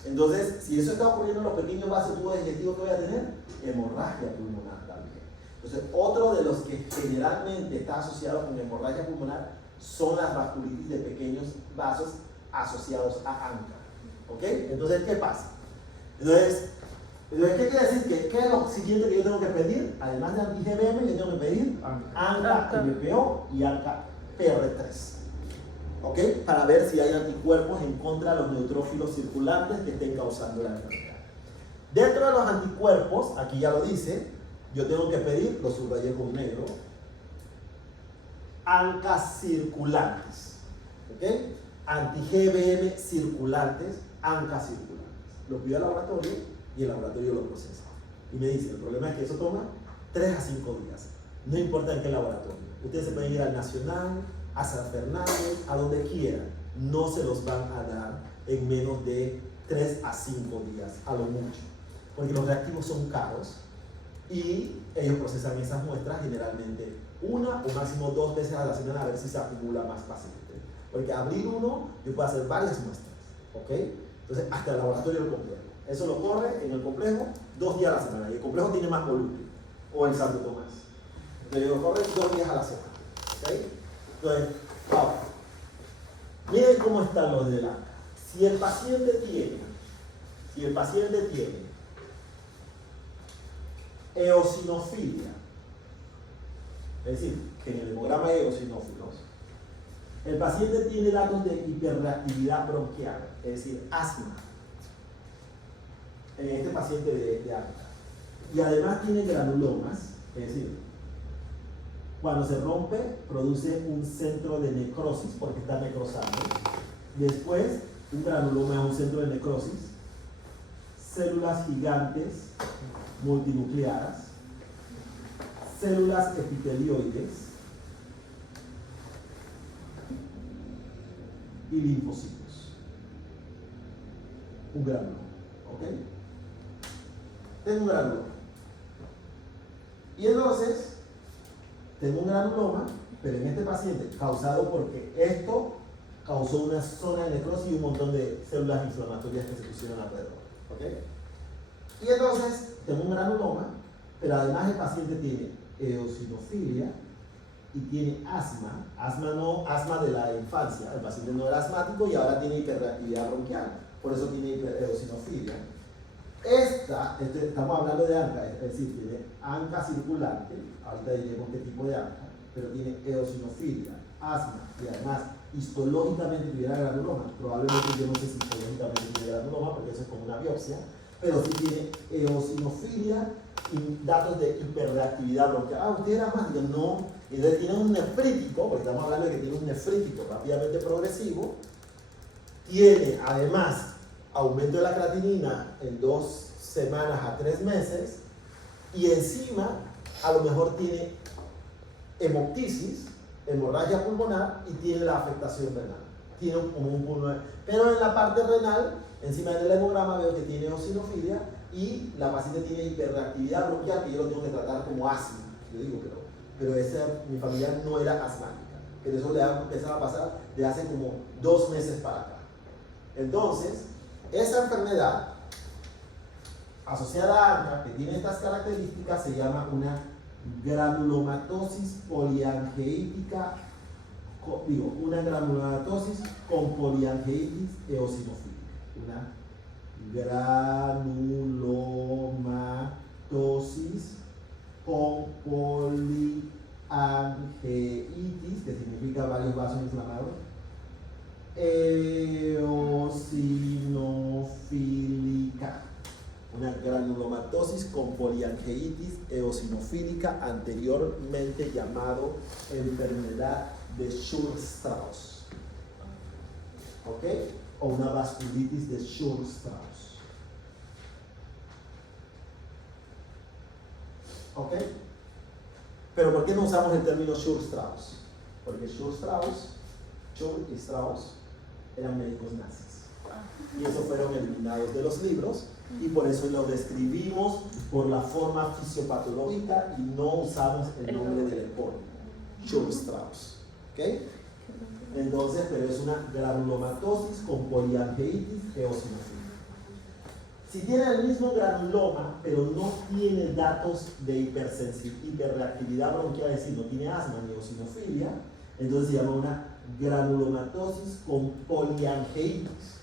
Entonces, si eso está ocurriendo en los pequeños vasos del tubo digestivo, ¿qué voy a tener? Hemorragia pulmonar también. Entonces, otro de los que generalmente está asociado con hemorragia pulmonar son las vasculitis de pequeños vasos asociados a ANCA. ¿Ok? Entonces, ¿qué pasa? Entonces, ¿qué quiere decir? ¿Qué es lo siguiente que yo tengo que pedir? Además de anti-GBM, yo tengo que pedir ANCA-MPO y ANCA-PR3. ¿Ok? Para ver si hay anticuerpos en contra de los neutrófilos circulantes que estén causando la enfermedad. Dentro de los anticuerpos, aquí ya lo dice, yo tengo que pedir, lo subrayé con negro, ANCA circulantes. ¿Ok? Anti-GBM circulantes, ANCA circulantes. Lo pido al laboratorio y el laboratorio lo procesa. Y me dice, el problema es que eso toma 3 a 5 días. No importa en qué laboratorio. Ustedes se pueden ir al Nacional, a San Fernández, a donde quieran. No se los van a dar en menos de 3 a 5 días, a lo mucho. Porque los reactivos son caros y ellos procesan esas muestras generalmente 1 o máximo 2 veces a la semana a ver si se acumula más paciente. Porque abrir uno, yo puedo hacer varias muestras. ¿Ok? Entonces, hasta el laboratorio del complejo. Eso lo corre en el complejo 2 días a la semana. Y el complejo tiene más volumen. O el Santo Tomás. Entonces, lo corre 2 días a la semana. ¿Ok? Entonces, ahora, miren cómo están los de ANCA. Si el paciente tiene eosinofilia, es decir, que en el hemograma hay eosinófilos, el paciente tiene datos de hiperreactividad bronquial, es decir, asma, en este paciente de ANCA. Y además tiene granulomas, es decir, cuando se rompe, produce un centro de necrosis porque está necrosando. Después, un granuloma es un centro de necrosis, células gigantes multinucleadas, células epitelioides y linfocitos. Un granuloma, ¿ok? Tengo un granuloma. Y entonces, tengo un granuloma, pero en este paciente, causado porque esto causó una zona de necrosis y un montón de células inflamatorias que se pusieron alrededor. ¿Ok? Y entonces, tengo un granuloma, pero además el paciente tiene eosinofilia y tiene asma. Asma de la infancia. El paciente no era asmático y ahora tiene hiperreactividad bronquial. Por eso tiene eosinofilia. Estamos hablando de ANCA, es decir, tiene ANCA circulante, ahorita diremos qué tipo de ANCA, pero tiene eosinofilia, asma y además histológicamente tuviera granuloma. Probablemente yo no sé si histológicamente tuviera granuloma porque eso es como una biopsia, pero sí tiene eosinofilia y datos de hiperreactividad bronquial. ¿Usted era asmático? No. Entonces tiene un nefrítico, porque estamos hablando de que tiene un nefrítico rápidamente progresivo, tiene además aumento de la creatinina en 2 semanas a 3 meses y encima a lo mejor tiene hemoptisis, hemorragia pulmonar y tiene la afectación renal. Tiene como un pulmón. Pero en la parte renal, encima del hemograma veo que tiene eosinofilia y la paciente tiene hiperreactividad bronquial, que yo lo tengo que tratar como asma. Yo digo, pero mi familia no era asmática. Pero eso le ha empezado a pasar de hace como 2 meses para acá. Entonces, esa enfermedad asociada a ANCA, que tiene estas características, se llama una granulomatosis poliangeítica, una granulomatosis con poliangeitis eosinofílica. Una granulomatosis con poliangeitis, que significa varios vasos inflamados, eosinofílica. Una granulomatosis con poliangeitis eosinofílica, anteriormente llamado enfermedad de Schur-Strauss, ¿ok? O una vasculitis de Schur-Strauss, ¿ok? Pero ¿por qué no usamos el término Schur-Strauss? Porque Schur y Strauss eran médicos nazis y esos fueron eliminados de los libros. Y por eso lo describimos por la forma fisiopatológica y no usamos el nombre del epónimo, Schur-Strauss. ¿Ok? Entonces, pero es una granulomatosis con poliangeitis eosinofílica. Si tiene el mismo granuloma, pero no tiene datos de hiperreactividad bronquial, es decir, no tiene asma ni eosinofilia, entonces se llama una granulomatosis con poliangeitis.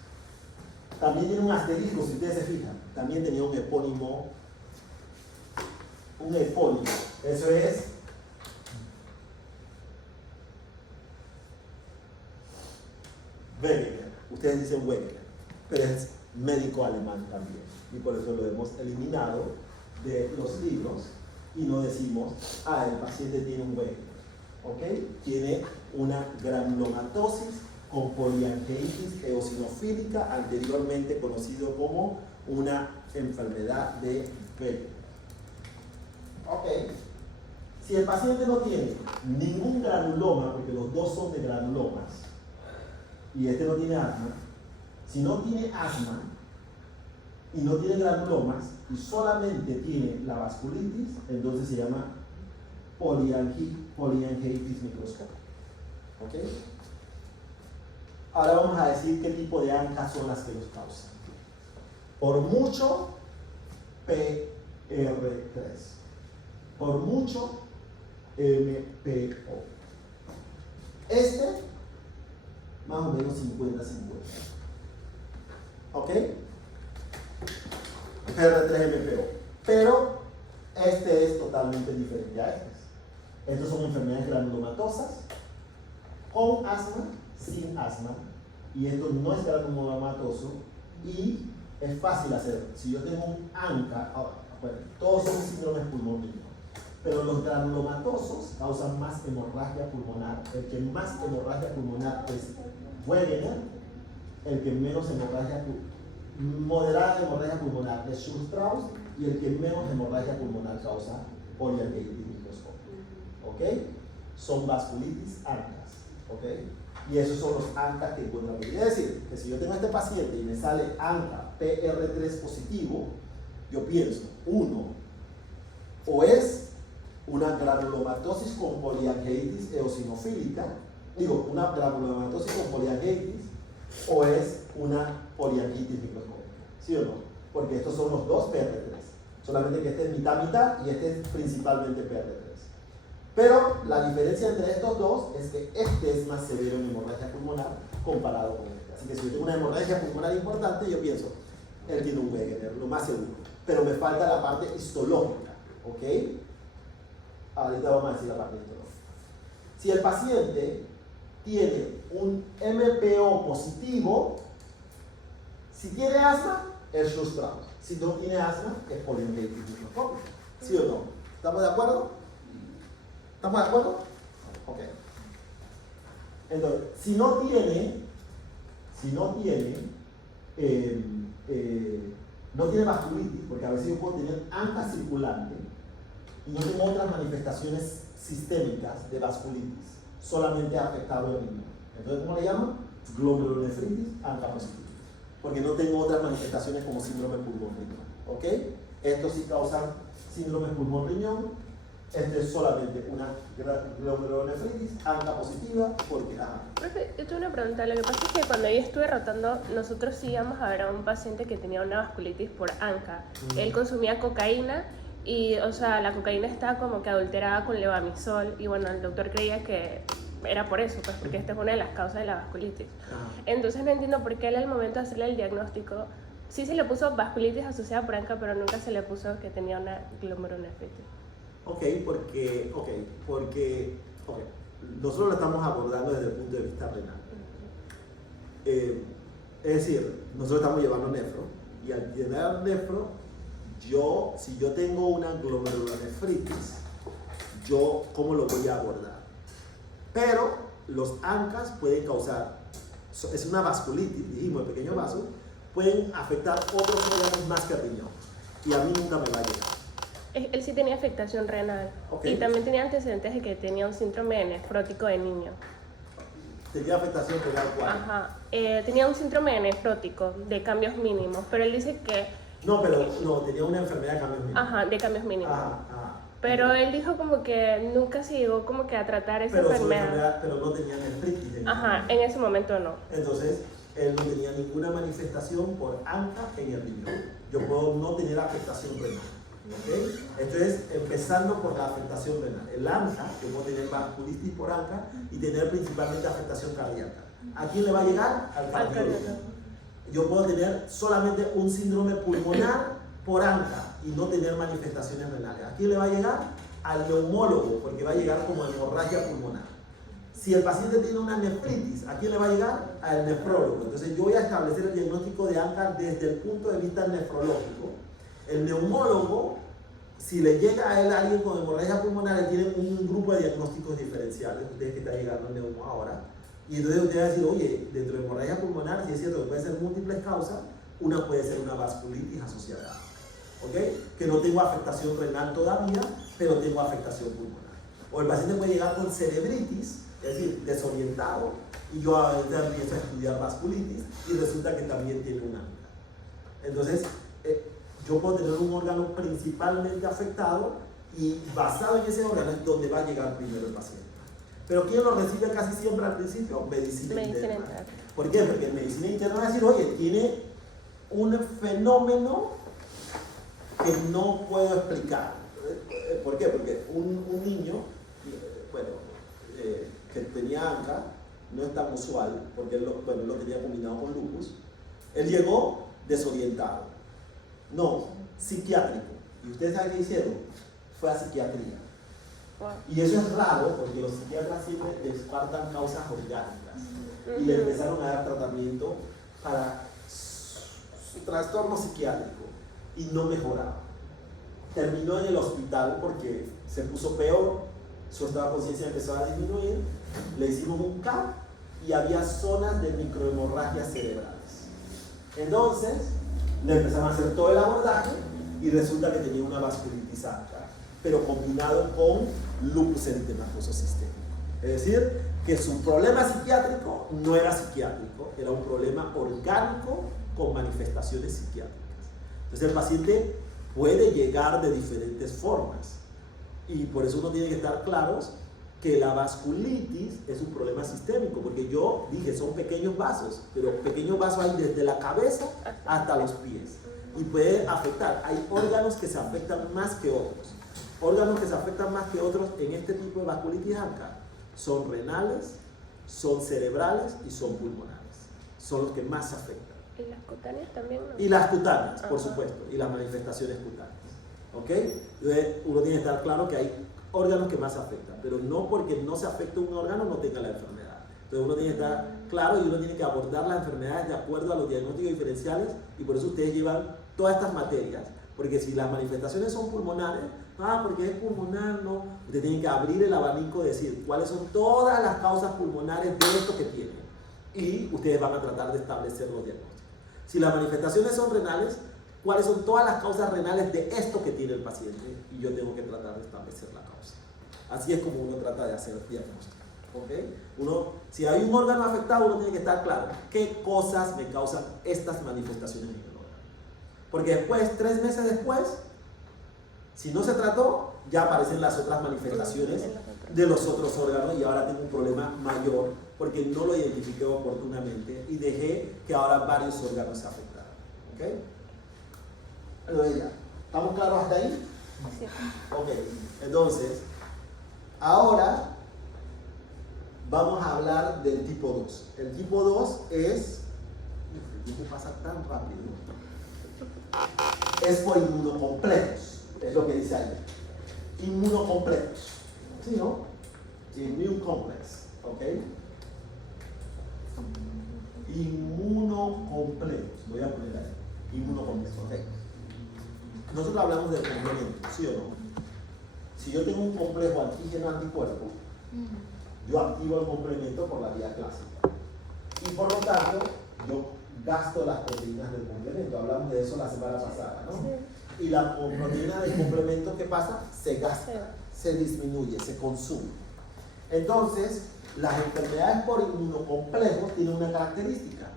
También tiene un asterisco, si ustedes se fijan, también tenía un epónimo, eso es Wegener, ustedes dicen Wegener, pero es médico alemán también, y por eso lo hemos eliminado de los libros y no decimos, el paciente tiene un Wegener, ¿ok? Tiene una granulomatosis con poliangeitis eosinofílica, anteriormente conocido como una enfermedad de Wegener. Ok. Si el paciente no tiene ningún granuloma, porque los dos son de granulomas, y este no tiene asma, si no tiene asma y no tiene granulomas y solamente tiene la vasculitis, entonces se llama poliangeitis microscópica. ¿Ok? Ahora vamos a decir qué tipo de ANCA son las que los causan. Por mucho, PR3. Por mucho, MPO. Más o menos 50-50. ¿Ok? PR3-MPO. Pero este es totalmente diferente a estos. Estos son enfermedades granulomatosas con asma, sin asma, y esto no es granulomatoso y es fácil hacer. Si yo tengo un ANCA, bueno, todos son síndromes pulmonares, pero los granulomatosos causan más hemorragia pulmonar. El que más hemorragia pulmonar es Wegener, el que menos moderada hemorragia pulmonar es Schur-Strauss, y el que menos hemorragia pulmonar causa poliangeitis microscópica. ¿Ok? Son vasculitis ANCAs. ¿Ok? Y esos son los ANCAs que encuentran. Quiere decir que si yo tengo a este paciente y me sale ANCA PR3 positivo, yo pienso, o es una granulomatosis con poliangeitis eosinofílica, una granulomatosis con poliangeitis, o es una poliangeitis microscópica, ¿sí o no? Porque estos son los dos PR3, solamente que este es mitad y este es principalmente PR3. Pero la diferencia entre estos dos es que este es más severo en hemorragia pulmonar comparado con este. Así que si yo tengo una hemorragia pulmonar importante, yo pienso, él tiene un Wegener, lo más seguro. Pero me falta la parte histológica, ¿ok? Ahorita vamos a decir la parte histológica. Si el paciente tiene un MPO positivo, si tiene asma, es Schur-Strauss. Si no tiene asma, es poliangeitis microscópica. ¿Sí o no? ¿Estamos de acuerdo? ¿Estamos de acuerdo? Ok. Entonces, si no tiene vasculitis, porque a veces yo puedo tener ANCA circulante y no tengo otras manifestaciones sistémicas de vasculitis, solamente afectado el riñón. Entonces, ¿cómo le llaman? Glomerulonefritis ANCA-positiva. Porque no tengo otras manifestaciones como síndrome pulmón-riñón. ¿Ok? Estos sí causan síndrome pulmón-riñón. Este es solamente una glomerulonefritis ANCA-positiva porque... Profe, yo tengo una pregunta. Lo que pasa es que cuando yo estuve rotando, nosotros sí íbamos a ver a un paciente que tenía una vasculitis por ANCA. Él consumía cocaína y, o sea, la cocaína estaba como que adulterada con levamisol y bueno, el doctor creía que era por eso, pues porque esta es una de las causas de la vasculitis. Entonces no entiendo por qué él al momento de hacerle el diagnóstico, sí se le puso vasculitis asociada por ANCA, pero nunca se le puso que tenía una glomerulonefritis. Porque nosotros lo estamos abordando desde el punto de vista renal. Es decir, nosotros estamos llevando nefro y al llevar nefro, si yo tengo una glomerulonefritis, ¿cómo lo voy a abordar? Pero los ANCAs pueden causar, es una vasculitis, dijimos, el pequeño vaso, pueden afectar otros órganos más que el riñón y a mí nunca me va a llegar. Él sí tenía afectación renal y también tenía antecedentes de que tenía un síndrome nefrótico de niño. ¿Tenía afectación renal cuál? Ajá, tenía un síndrome nefrótico de cambios mínimos, pero él dice que... No, tenía una enfermedad de cambios mínimos. Ajá, de cambios mínimos. Pero él dijo como que nunca se llegó como que a tratar esa enfermedad. Pero no tenía nefritis. Ajá, en ese momento no. Entonces, él no tenía ninguna manifestación por ANCA en el riñón. Yo puedo no tener afectación renal. ¿Okay? Entonces, empezando por la afectación renal. El ANCA, yo puedo tener vasculitis por ANCA y tener principalmente afectación cardíaca. ¿A quién le va a llegar? Al cardiólogo. Yo puedo tener solamente un síndrome pulmonar por ANCA y no tener manifestaciones renales. ¿A quién le va a llegar? Al neumólogo, porque va a llegar como hemorragia pulmonar. Si el paciente tiene una nefritis, ¿a quién le va a llegar? Al nefrólogo. Entonces, yo voy a establecer el diagnóstico de ANCA desde el punto de vista nefrológico. El neumólogo, si le llega a él alguien con hemorragia pulmonar, él tiene un grupo de diagnósticos diferenciales, ustedes que están llegando al neumo ahora, y entonces usted va a decir, oye, dentro de hemorragia pulmonar, si es cierto que puede ser múltiples causas, una puede ser una vasculitis asociada, ¿ok? Que no tengo afectación renal todavía, pero tengo afectación pulmonar. O el paciente puede llegar con cerebritis, es decir, desorientado, y yo ahorita empiezo a estudiar vasculitis, y resulta que también tiene una ANCA. Entonces, yo puedo tener un órgano principalmente afectado y basado en ese órgano es donde va a llegar primero el paciente. Pero ¿quién lo recibe casi siempre al principio? Medicina interna. ¿Por qué? Porque en medicina interna va a decir, oye, tiene un fenómeno que no puedo explicar. ¿Por qué? Porque un niño, que tenía ANCA, no es tan usual, porque él lo tenía combinado con lupus, él llegó desorientado. No, psiquiátrico. ¿Y ustedes saben qué hicieron? Fue a psiquiatría. Wow. Y eso es raro porque los psiquiatras siempre descartan causas orgánicas. Y le empezaron a dar tratamiento para su trastorno psiquiátrico y no mejoraba. Terminó en el hospital porque se puso peor, su estado de conciencia empezó a disminuir, le hicimos un CAP y había zonas de microhemorragias cerebrales. Entonces, le empezaron a hacer todo el abordaje y resulta que tenía una vasculitis ANCA, pero combinado con lupus eritematoso sistémico. Es decir, que su problema psiquiátrico no era psiquiátrico, era un problema orgánico con manifestaciones psiquiátricas. Entonces el paciente puede llegar de diferentes formas y por eso uno tiene que estar claros que la vasculitis es un problema sistémico, porque yo dije, son pequeños vasos, pero pequeños vasos hay desde la cabeza hasta los pies y puede afectar. Hay órganos que se afectan más que otros. Órganos que se afectan más que otros en este tipo de vasculitis ANCA son renales, son cerebrales y son pulmonares. Son los que más se afectan. ¿Y las cutáneas también? ¿No? Y las cutáneas, por supuesto, y las manifestaciones cutáneas. ¿Ok? Entonces, uno tiene que estar claro que hay órganos que más afectan, pero no porque no se afecte un órgano no tenga la enfermedad. Entonces uno tiene que estar claro y uno tiene que abordar las enfermedades de acuerdo a los diagnósticos diferenciales y por eso ustedes llevan todas estas materias, porque si las manifestaciones son pulmonares, porque es pulmonar, no, ustedes tienen que abrir el abanico y decir cuáles son todas las causas pulmonares de esto que tienen y ustedes van a tratar de establecer los diagnósticos. Si las manifestaciones son renales, cuáles son todas las causas renales de esto que tiene el paciente y yo tengo que tratar de establecer la causa. Así es como uno trata de hacer diagnóstico. ¿ok? Si hay un órgano afectado, uno tiene que estar claro qué cosas me causan estas manifestaciones en el órgano. Porque después, 3 meses después, si no se trató, ya aparecen las otras manifestaciones de los otros órganos y ahora tengo un problema mayor porque no lo identifiqué oportunamente y dejé que ahora varios órganos se afectaran. ¿Ok? Entonces ya, ¿estamos claros hasta ahí? Sí. Ok, entonces, ahora vamos a hablar del tipo 2. El tipo 2 es... El tiempo pasa tan rápido. Es por inmunocomplejos, es lo que dice ahí. Inmunocomplejos. ¿Sí, no? Immune complex, ¿ok? Inmunocomplejos. Voy a poner ahí. Inmunocomplejos, ¿ok? Nosotros hablamos del complemento, ¿sí o no? Si yo tengo un complejo antígeno-anticuerpo, yo activo el complemento por la vía clásica. Y por lo tanto, yo gasto las proteínas del complemento. Hablamos de eso la semana pasada, ¿no? Sí. Y la proteína del complemento, ¿qué pasa? Se gasta, se disminuye, se consume. Entonces, las enfermedades por inmunocomplejos tienen una característica: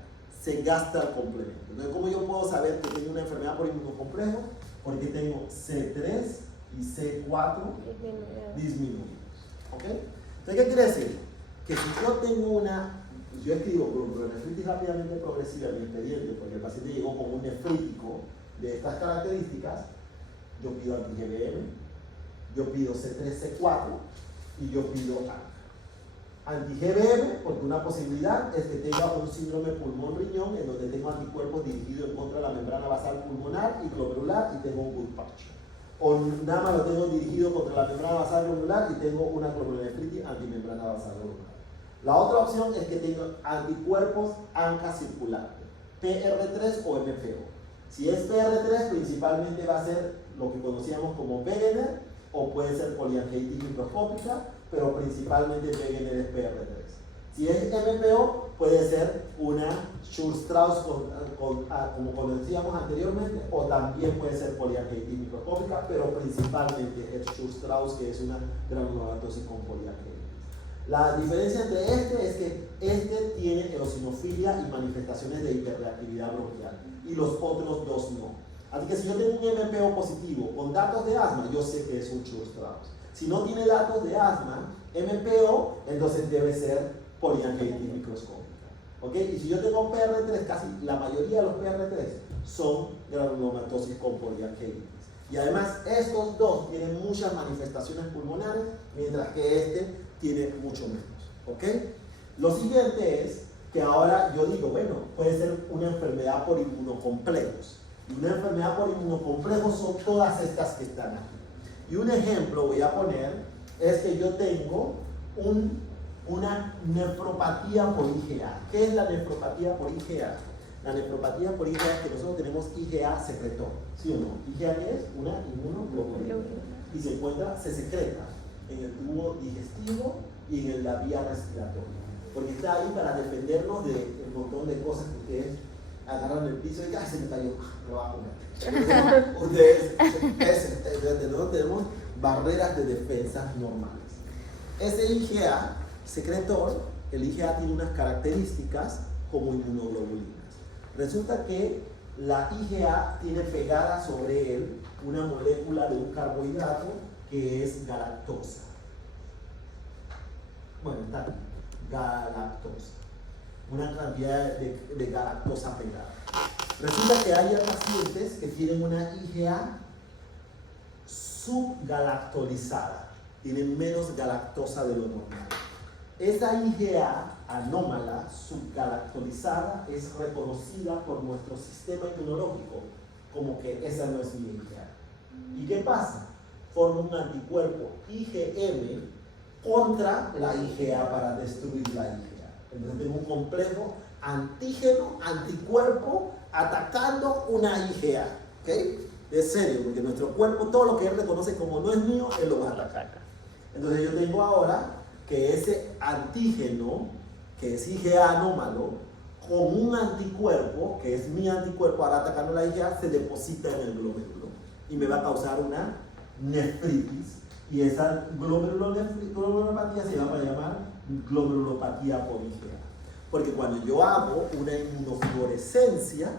se gasta el complemento. Entonces, ¿cómo yo puedo saber que tengo una enfermedad por inmunocomplejo? Porque tengo C3 y C4 disminuidos. ¿Ok? Entonces, ¿qué quiere decir? Que si yo tengo yo escribo glomerulonefritis rápidamente progresiva en mi expediente, porque el paciente llegó con un nefrítico de estas características, yo pido anti-GBM, yo pido C3, C4 y yo pido anti-GBM, porque una posibilidad es que tenga un síndrome pulmón-riñón en donde tengo anticuerpos dirigidos en contra de la membrana basal pulmonar y glomerular y tengo un good patch. O nada más lo tengo dirigido contra la membrana basal glomerular y tengo una glomerulonefritis antimembrana basal glomerular. La otra opción es que tengo anticuerpos ANCA circulante, PR3 o MPO. Si es PR3, principalmente va a ser lo que conocíamos como Wegener, o puede ser poliangiitis microscópica, pero principalmente Wegener es PR3. Si es MPO, puede ser una Schur-Strauss, como conocíamos anteriormente, o también puede ser poliangiitis microscópica, pero principalmente es Schur-Strauss, que es una granulomatosis con poliangiitis. La diferencia entre este es que este tiene eosinofilia y manifestaciones de hiperreactividad bronquial y los otros dos no. Así que si yo tengo un MPO positivo con datos de asma, yo sé que es un Schur-Strauss. Si no tiene datos de asma, MPO, entonces debe ser poliangiitis microscópica. ¿Ok? Y si yo tengo PR3, casi la mayoría de los PR3 son granulomatosis con poliangiitis. Y además estos dos tienen muchas manifestaciones pulmonares, mientras que este tiene mucho menos. ¿Ok? Lo siguiente es que ahora yo digo, bueno, puede ser una enfermedad por inmunocomplejos. Y una enfermedad por inmunocomplejos son todas estas que están aquí. Y un ejemplo voy a poner es que yo tengo una nefropatía por IgA. ¿Qué es la nefropatía por IgA? La nefropatía por IgA es que nosotros tenemos IgA secretor, ¿sí o no? IgA es una inmunoglobulina y se secreta en el tubo digestivo y en la vía respiratoria, porque está ahí para defendernos del montón de cosas que ustedes agarran el piso y se me cayó, me va a comer. Nosotros tenemos barreras de defensa normales. Ese IgA secretor, el IgA tiene unas características como inmunoglobulinas. Resulta que la IgA tiene pegada sobre él una molécula de un carbohidrato que es galactosa. Bueno, está aquí, galactosa. Una cantidad de galactosa pegada. Resulta que hay pacientes que tienen una IgA subgalactolizada, tienen menos galactosa de lo normal. Esa IgA anómala, subgalactolizada, es reconocida por nuestro sistema inmunológico como que esa no es mi IgA. ¿Y qué pasa? Forma un anticuerpo IgM contra la IgA para destruir la IgA. Entonces tengo un complejo antígeno-anticuerpo atacando una IgA. ¿Ok? Es serio, porque nuestro cuerpo, todo lo que él reconoce como no es mío, él lo va a atacar. Entonces yo tengo ahora que ese antígeno, que es IgA anómalo, con un anticuerpo, que es mi anticuerpo, ahora atacando la IgA, se deposita en el glomérulo y me va a causar una nefritis Y esa glomerulopatía se llama glomerulopatía por IgA. Porque cuando yo hago una inmunofluorescencia,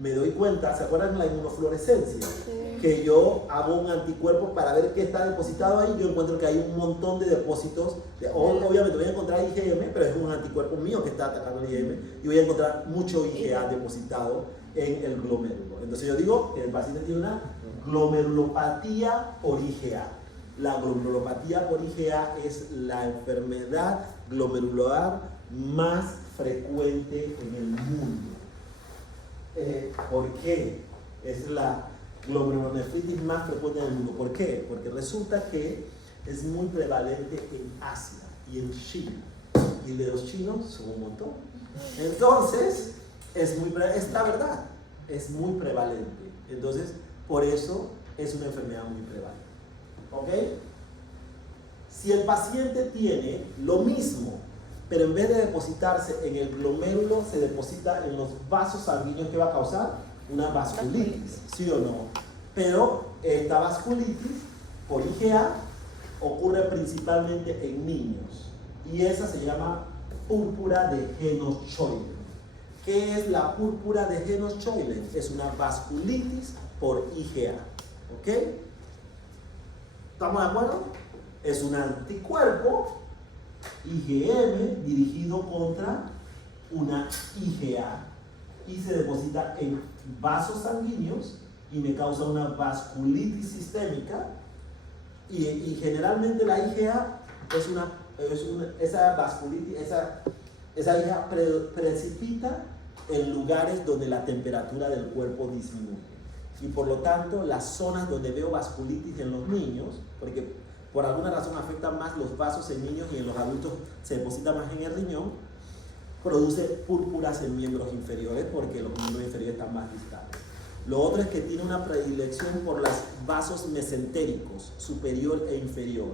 me doy cuenta, ¿se acuerdan de la inmunofluorescencia? Sí. Que yo hago un anticuerpo para ver qué está depositado ahí, yo encuentro que hay un montón de depósitos, obviamente voy a encontrar IgM, pero es un anticuerpo mío que está atacando el IgM, y voy a encontrar mucho IgA depositado en el glomérulo. Entonces yo digo que el paciente tiene una glomerulopatía por IgA. La glomerulopatía por IgA es la enfermedad glomerular más frecuente en el mundo. ¿Por qué? Es la glomerulonefritis más frecuente en el mundo. ¿Por qué? Porque resulta que es muy prevalente en Asia y en China. Y de los chinos son un montón. Entonces, es la verdad, es muy prevalente. Entonces, por eso es una enfermedad muy prevalente. ¿Ok? Si el paciente tiene lo mismo, pero en vez de depositarse en el glomérulo, se deposita en los vasos sanguíneos, ¿qué va a causar? Una vasculitis, ¿sí o no? Pero esta vasculitis por IgA ocurre principalmente en niños y esa se llama púrpura de Henoch-Schönlein. ¿Qué es la púrpura de Henoch-Schönlein? Es una vasculitis por IgA, ¿ok? ¿Estamos de acuerdo? Es un anticuerpo IgM dirigido contra una IgA y se deposita en vasos sanguíneos y me causa una vasculitis sistémica y generalmente la IgA esa vasculitis, esa IgA precipita en lugares donde la temperatura del cuerpo disminuye y por lo tanto las zonas donde veo vasculitis en los niños, porque por alguna razón afectan más los vasos en niños y en los adultos se deposita más en el riñón, produce púrpuras en miembros inferiores porque los miembros inferiores están más distales. Lo otro es que tiene una predilección por los vasos mesentéricos, superior e inferior,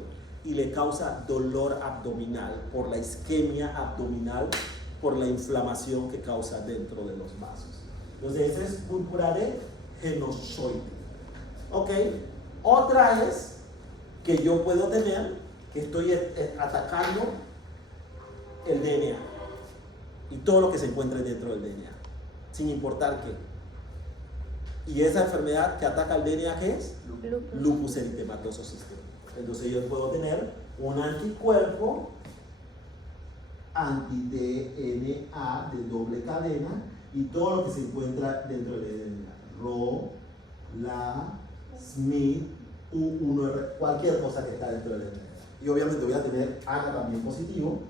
y le causa dolor abdominal por la isquemia abdominal, por la inflamación que causa dentro de los vasos. Entonces esa es púrpura de Henoch-Schönlein. ¿Ok? Otra es que yo puedo tener, que estoy atacando el DNA y todo lo que se encuentre dentro del DNA, sin importar qué. Y esa enfermedad que ataca el DNA, ¿qué es? Lupus eritematoso sistémico. Entonces yo puedo tener un anticuerpo anti-DNA de doble cadena y todo lo que se encuentra dentro del DNA. Rho, La, Smith, U1R, cualquier cosa que está dentro del DNA. Y obviamente voy a tener ANA también positivo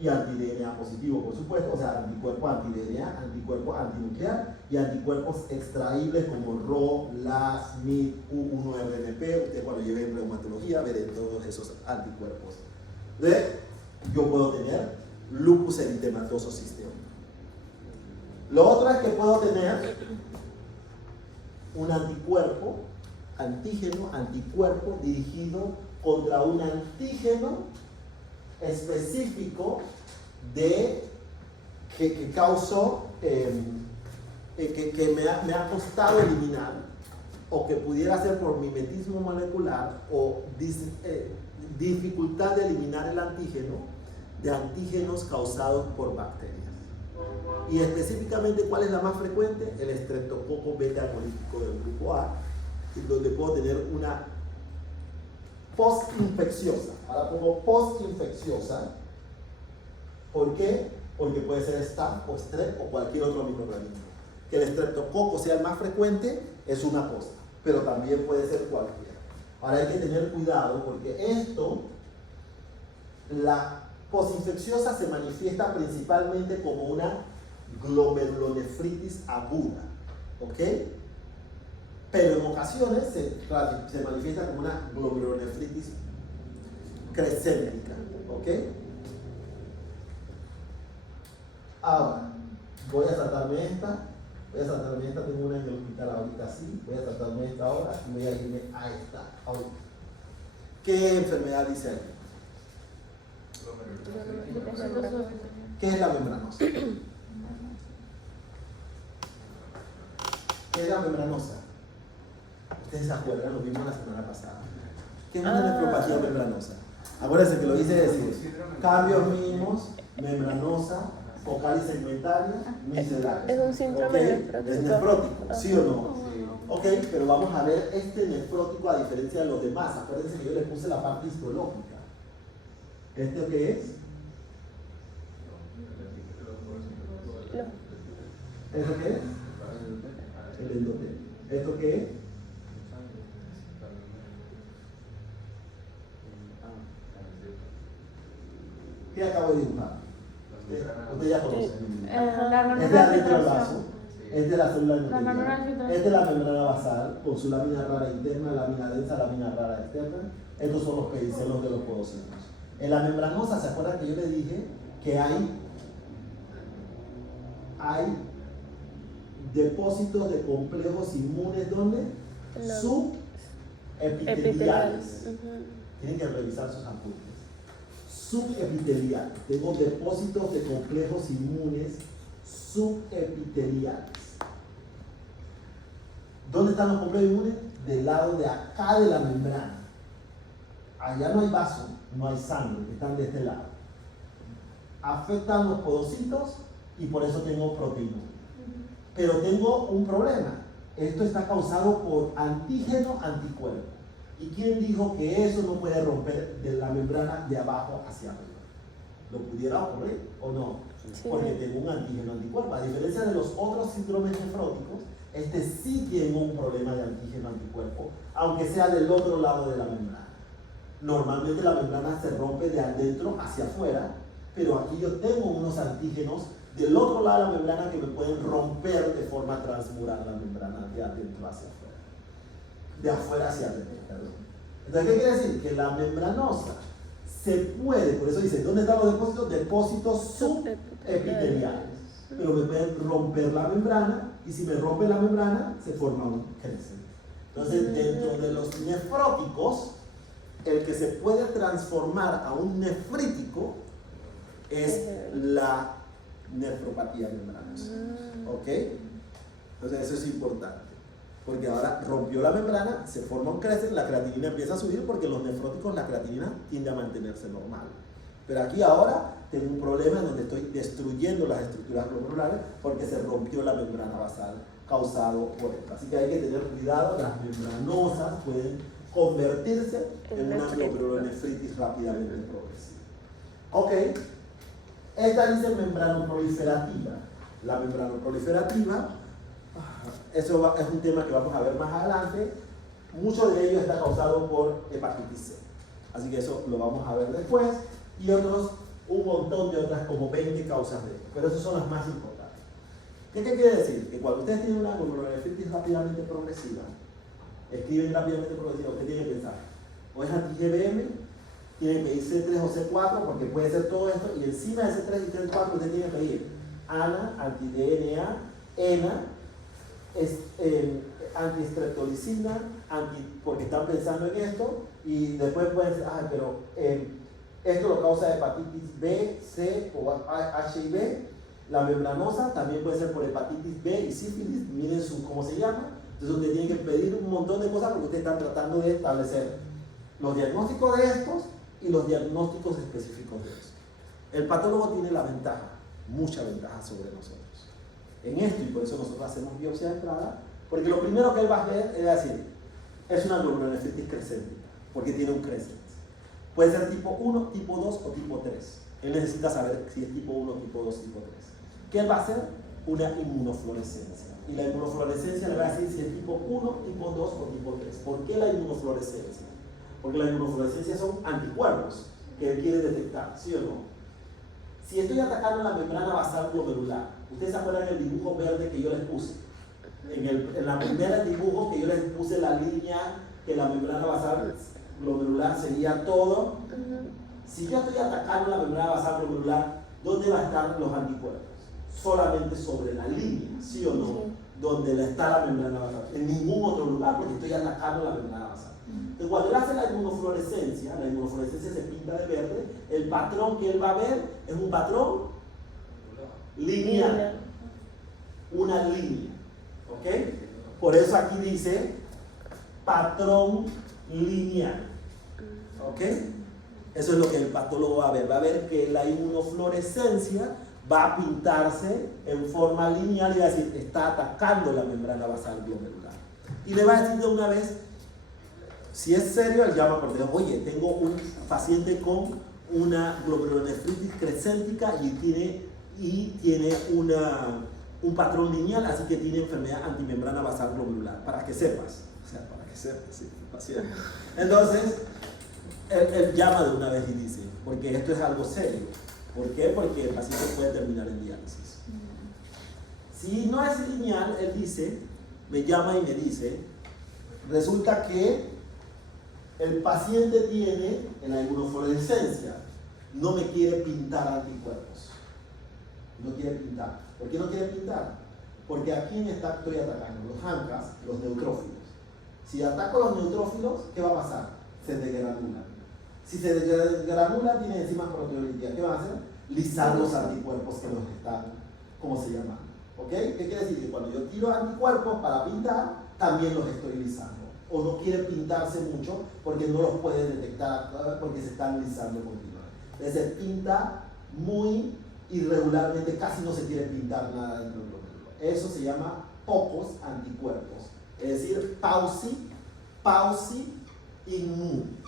y anti-DNA positivo, por supuesto, o sea, anticuerpo anti-DNA, anticuerpo antinuclear y anticuerpos extraíbles como Rho, La, Smith, U1RNP. Ustedes cuando lleven reumatología verán todos esos anticuerpos. Yo puedo tener lupus eritematoso sistémico. Lo otro es que puedo tener un anticuerpo, anticuerpo dirigido contra un antígeno específico que causó, que me ha costado eliminar, o que pudiera ser por mimetismo molecular o dificultad de eliminar el antígeno, de antígenos causados por bacterias. Y específicamente, ¿cuál es la más frecuente? El estreptococo beta-hemolítico del grupo A, donde puedo tener una postinfecciosa. Ahora pongo postinfecciosa. ¿Por qué? Porque puede ser Staph o Strep o cualquier otro microorganismo. Que el estreptococo sea el más frecuente es una cosa, pero también puede ser cualquiera. Ahora hay que tener cuidado porque la postinfecciosa se manifiesta principalmente como una glomerulonefritis aguda, ¿ok? Pero en ocasiones se manifiesta como una glomerulonefritis crescéntica, ¿ok? Ahora, voy a saltarme esta, tengo una en el hospital ahorita así, voy a saltarme esta ahora y voy a irme a esta ahorita. ¿Qué enfermedad dice ahí? ¿Qué es la membranosa? ¿Qué es la membranosa? Ustedes se acuerdan, lo vimos la semana pasada. ¿Qué es una nefropatía membranosa? Acuérdense que lo hice decir. Cambios mínimos, membranosa, focal y segmentaria, miscelánea. Es un síndrome nefrótico. Es nefrótico, ¿sí o no? Sí. Ok, pero vamos a ver este nefrótico a diferencia de los demás. Acuérdense que yo le puse la parte histológica. ¿Este qué es? ¿Esto qué es? El endotelio. ¿Esto qué es? ¿Qué acabo de dibujar? Usted ya conoce. La Este es glándula adentro del filtración. vaso. Esta es la célula La glándula endotelial. filtración. Esta es la membrana basal con su lámina rara interna, lámina densa, lámina rara externa. Estos son los pedicelos de los podocitos. En la membranosa, ¿se acuerdan que yo le dije que hay depósitos de complejos inmunes donde subepiteliales? Tienen que revisar sus apuntes. Subepiteliales. Tengo depósitos de complejos inmunes subepiteliales. ¿Dónde están los complejos inmunes? Del lado de acá de la membrana. Allá no hay vaso, no hay sangre, están de este lado. Afectan los podocitos y por eso tengo proteína. Pero tengo un problema. Esto está causado por antígeno-anticuerpo. ¿Y quién dijo que eso no puede romper de la membrana de abajo hacia arriba? ¿Lo pudiera ocurrir o no? Sí. Porque tengo un antígeno-anticuerpo. A diferencia de los otros síndromes nefróticos, este sí tiene un problema de antígeno-anticuerpo, aunque sea del otro lado de la membrana. Normalmente la membrana se rompe de adentro hacia afuera, pero aquí yo tengo unos antígenos del otro lado de la membrana que me pueden romper de forma transmural la membrana de adentro hacia afuera. De afuera hacia adentro, perdón. Entonces, ¿qué quiere decir? Que la membranosa se puede, por eso dice, ¿dónde están los depósitos? Depósitos subepiteliales. Pero me pueden romper la membrana, y si me rompe la membrana, se forma un crecente. Entonces, dentro de los nefróticos, el que se puede transformar a un nefrítico es la nefropatía membranosa. ¿Ok? Entonces, eso es importante. Porque ahora rompió la membrana, se forma un crecente, la creatinina empieza a subir porque en los nefróticos la creatinina tiende a mantenerse normal. Pero aquí ahora tengo un problema en donde estoy destruyendo las estructuras glomerulares porque se rompió la membrana basal causado por esto. Así que hay que tener cuidado, las membranosas pueden convertirse en una glomerulonefritis rápidamente progresiva. Ok, esta dice membranoproliferativa. La membranoproliferativa, eso es un tema que vamos a ver más adelante. Mucho de ello está causado por hepatitis C. Así que eso lo vamos a ver después. Y otros, un montón de otras, como 20 causas de esto. Pero esas son las más importantes. ¿Qué quiere decir? Que cuando ustedes tienen una glomerulonefritis rápidamente progresiva, escriben rápidamente progresiva, usted tiene que pensar, o es anti-GBM, tiene que pedir C3 o C4, porque puede ser todo esto, y encima de C3 y C4 usted tiene que pedir ANA, anti-DNA, ENA, anti-streptolicina, porque están pensando en esto, y después pueden decir, pero esto lo causa hepatitis B, C o HIV. La membranosa también puede ser por hepatitis B y sífilis, miren cómo se llama. Entonces usted tiene que pedir un montón de cosas porque usted está tratando de establecer los diagnósticos de estos y los diagnósticos específicos de estos. El patólogo tiene la ventaja, mucha ventaja sobre nosotros en esto, y por eso nosotros hacemos biopsia de entrada, porque lo primero que él va a ver es decir, es una glomerulonefritis crecente, porque tiene un crecente. Puede ser tipo 1, tipo 2 o tipo 3. Él necesita saber si es tipo 1, tipo 2, tipo 3. ¿Qué él va a hacer? Una inmunofluorescencia. Y la inmunofluorescencia le va a decir si es tipo 1, tipo 2 o tipo 3. ¿Por qué la inmunofluorescencia? Porque la inmunofluorescencia son anticuerpos que él quiere detectar, ¿sí o no? Si estoy atacando la membrana basal glomerular, ¿ustedes se acuerdan del dibujo verde que yo les puse? En la primera dibujo que yo les puse la línea que la membrana basal glomerular sería todo. Si yo estoy atacando la membrana basal glomerular, ¿dónde van a estar los anticuerpos? Solamente sobre la línea, ¿sí o no? Sí. Donde está la membrana basal. En ningún otro lugar, porque estoy atacando la membrana basal. Entonces, cuando él hace la inmunofluorescencia se pinta de verde. El patrón que él va a ver es un patrón lineal. Una línea. ¿Ok? Por eso aquí dice patrón lineal. ¿Ok? Eso es lo que el patólogo va a ver. Va a ver que la inmunofluorescencia va a pintarse en forma lineal y va a decir, está atacando la membrana basal glomerular. Y le va a decir de una vez, si es serio, él llama por teléfono, oye, tengo un paciente con una glomerulonefritis crescéntica y tiene un patrón lineal, así que tiene enfermedad antimembrana basal glomerular, para que sepas. O sea, para que sepas, sí, paciente. Entonces, él llama de una vez y dice, porque esto es algo serio. ¿Por qué? Porque el paciente puede terminar en diálisis. Si no es lineal, él dice, me llama y me dice, resulta que el paciente tiene en la inmunofluorescencia, no me quiere pintar anticuerpos. No quiere pintar. ¿Por qué no quiere pintar? Porque a quién estoy atacando, los ANCAs, los neutrófilos. Si ataco los neutrófilos, ¿qué va a pasar? Se degranulan. Si se desgranula, tiene enzimas proteolíticas. ¿Qué van a hacer? Lisar los anticuerpos que los están, ¿cómo se llaman? ¿Ok? ¿Qué quiere decir? Que cuando yo tiro anticuerpos para pintar, también los estoy lisando. O no quiere pintarse mucho porque no los puede detectar, porque se están lisando continuamente. Entonces se pinta muy irregularmente, casi no se quiere pintar nada dentro del glóbulo. Eso se llama pocos anticuerpos. Es decir, pausi inmune.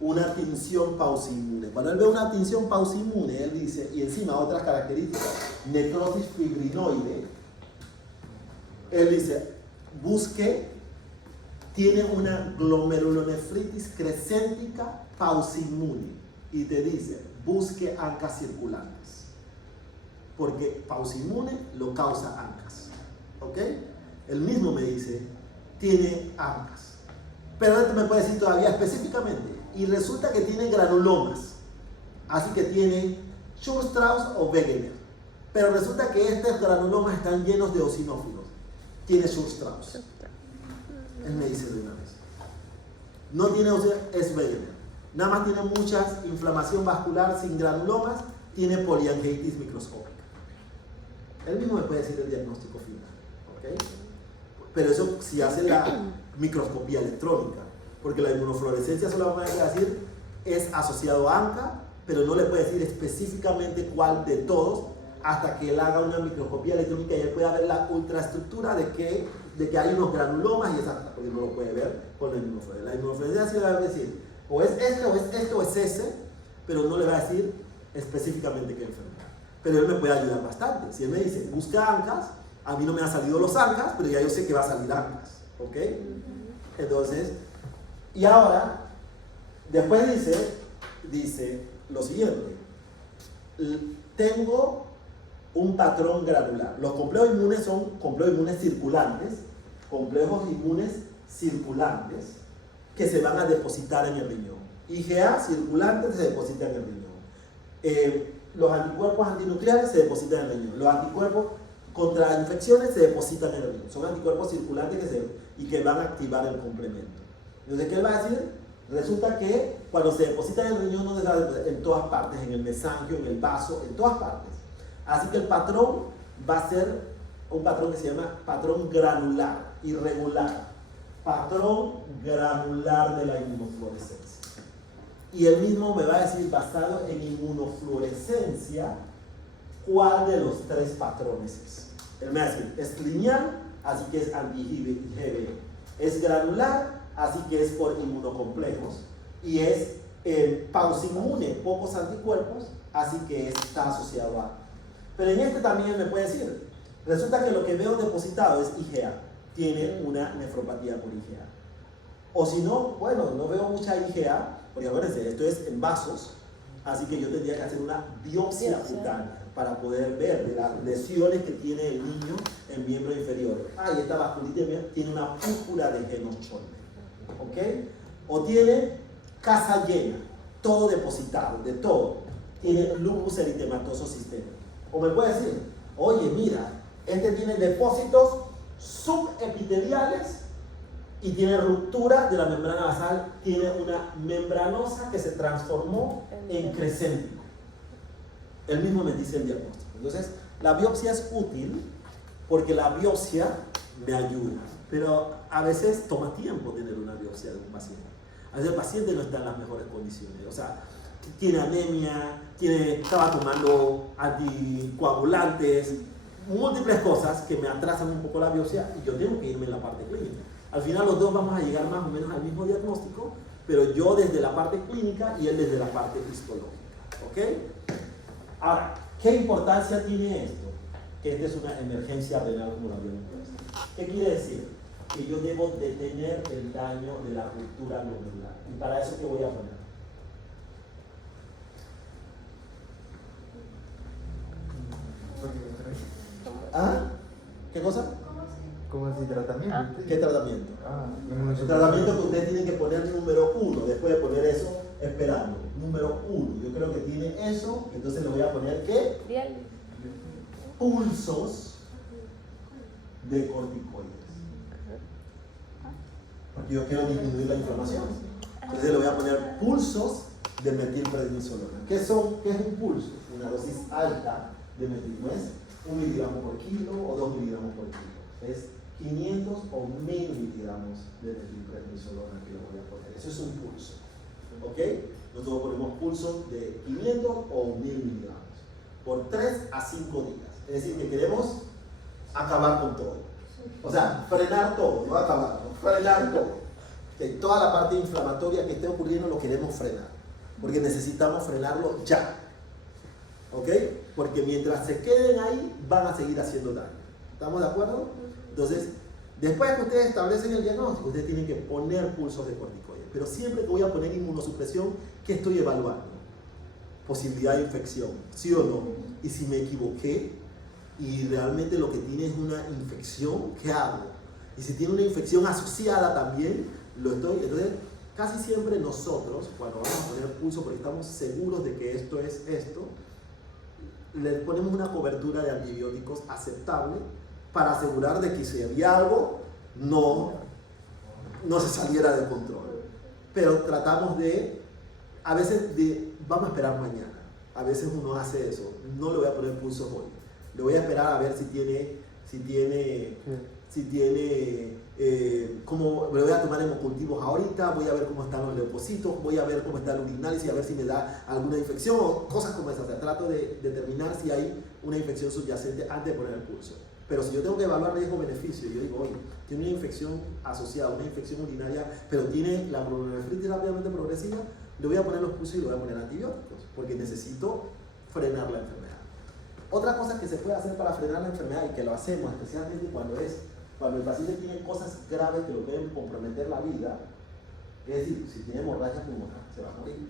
Una tinción pausi-inmune. Cuando él ve una tinción pausi-inmune, él dice, y encima otras características, necrosis fibrinoide, él dice, tiene una glomerulonefritis crescéntica pausi-inmune, y te dice, busque ANCAs circulantes, porque pausi-inmune lo causa ANCAs. ¿Ok? Él mismo me dice, tiene ANCAs. Pero él me puede decir todavía específicamente, y resulta que tiene granulomas, así que tiene Church-Strauss o Wegener, pero resulta que estos granulomas están llenos de eosinófilos, tiene Church-Strauss. Él me dice de una vez, no tiene eosinófilos, es Wegener, nada más tiene mucha inflamación vascular sin granulomas, tiene poliangiitis microscópica. Él mismo me puede decir el diagnóstico final, ¿ok? Pero eso si hace la microscopía electrónica, porque la inmunofluorescencia solo va a decir es asociado a ANCA, pero no le puede decir específicamente cuál de todos hasta que él haga una microscopía electrónica y él pueda ver la ultraestructura de que hay unos granulomas y esas cosas, porque no lo puede ver con la inmunofluorescencia. La inmunofluorescencia sí va a decir o es este o es este o es ese, pero no le va a decir específicamente qué enfermedad. Pero él me puede ayudar bastante. Si él me dice busca ANCAs, a mí no me han salido los ANCAs, pero ya yo sé que va a salir ANCAs, ¿ok? Entonces, y ahora, después dice lo siguiente, tengo un patrón granular. Los complejos inmunes son complejos inmunes circulantes que se van a depositar en el riñón. IgA circulante se deposita en el riñón. Los anticuerpos antinucleares se depositan en el riñón. Los anticuerpos contra infecciones se depositan en el riñón. Son anticuerpos circulantes que van a activar el complemento. Entonces, ¿qué él va a decir? Resulta que cuando se deposita en el riñón, ¿dónde se va a depositar? En todas partes, en el mesangio, en el vaso, en todas partes. Así que el patrón va a ser un patrón que se llama patrón granular, irregular. Patrón granular de la inmunofluorescencia. Y él mismo me va a decir, basado en inmunofluorescencia, cuál de los tres patrones es. Él me va a decir, es lineal, así que es anti-IgB. Es granular, así que es por inmunocomplejos. Y es pausi-inmune, pocos anticuerpos, así que está asociado a. Pero en este también me puede decir, resulta que lo que veo depositado es IgA, tiene una nefropatía por IgA. O si no, bueno, no veo mucha IgA, porque acuérdense, esto es en vasos, así que yo tendría que hacer una biopsia cutánea para poder ver de las lesiones que tiene el niño en miembro inferior. Y esta vasculitis tiene una púrpura de Genoch-Schönlein, ¿ok? O tiene casa llena, todo depositado, de todo. Tiene lupus eritematoso sistémico. O me puede decir, oye, mira, este tiene depósitos subepiteliales y tiene ruptura de la membrana basal, tiene una membranosa que se transformó en crescéntico. Él mismo me dice el diagnóstico. Entonces, la biopsia es útil porque la biopsia me ayuda, pero a veces toma tiempo tener una biopsia de un paciente. A veces el paciente no está en las mejores condiciones, o sea, tiene anemia, estaba tomando anticoagulantes, múltiples cosas que me atrasan un poco la biopsia y yo tengo que irme en la parte clínica. Al final los dos vamos a llegar más o menos al mismo diagnóstico, pero yo desde la parte clínica y él desde la parte histológica. ¿Ok? Ahora, ¿qué importancia tiene esto? Que esta es una emergencia renal como lo habíamos puesto. ¿Qué quiere decir? Que yo debo detener el daño de la ruptura glomerular. ¿Y para eso qué voy a poner? ¿Ah? ¿Qué cosa? ¿Cómo así tratamiento? ¿Qué tratamiento? El inmunosupresión. tratamiento que ustedes tienen que poner número 1, después de poner eso, esperando. Número 1, yo creo que tiene eso, entonces le voy a poner ¿qué? Diálisis. Pulsos de corticoides. Porque yo quiero disminuir la inflamación. Entonces le voy a poner pulsos de metilprednisolona. ¿Qué es un pulso? Una dosis alta de metil, no es 1 miligramo por kilo o 2 miligramos por kilo. Es 500 o 1000 miligramos de metilprednisolona que le voy a poner. Eso es un pulso. ¿Ok? Nosotros ponemos pulsos de 500 o 1000 miligramos por 3 a 5 días. Es decir, que queremos acabar con todo. O sea, frenar todo, no acabar, ¿no? Frenar todo. Que toda la parte inflamatoria que esté ocurriendo lo queremos frenar. Porque necesitamos frenarlo ya. ¿Ok? Porque mientras se queden ahí, van a seguir haciendo daño. ¿Estamos de acuerdo? Entonces, después que ustedes establecen el diagnóstico, ustedes tienen que poner pulsos de corticoides. Pero siempre que voy a poner inmunosupresión, ¿qué estoy evaluando? Posibilidad de infección, ¿sí o no? Y si me equivoqué y realmente lo que tiene es una infección, ¿qué hago? Y si tiene una infección asociada también, lo estoy... Entonces, casi siempre nosotros, cuando vamos a poner pulso porque estamos seguros de que esto es esto, le ponemos una cobertura de antibióticos aceptable para asegurar de que si había algo, no se saliera de control. Pero tratamos a veces vamos a esperar mañana. A veces uno hace eso. No le voy a poner pulsos hoy. Le voy a esperar a ver cómo le voy a tomar hemocultivos ahorita, voy a ver cómo están los leucocitos, voy a ver cómo está el urinálisis, a ver si me da alguna infección o cosas como esas. O sea, trato de determinar si hay una infección subyacente antes de poner el pulso. Pero si yo tengo que evaluar riesgo-beneficio, yo digo, oye, tiene una infección asociada, una infección urinaria, pero tiene la glomerulonefritis rápidamente progresiva, le voy a poner los pulsos y le voy a poner antibióticos, porque necesito frenar la enfermedad. Otra cosa que se puede hacer para frenar la enfermedad, y que lo hacemos especialmente cuando el paciente tiene cosas graves que lo pueden comprometer la vida, es decir, si tiene hemorragia pulmonar, se va a morir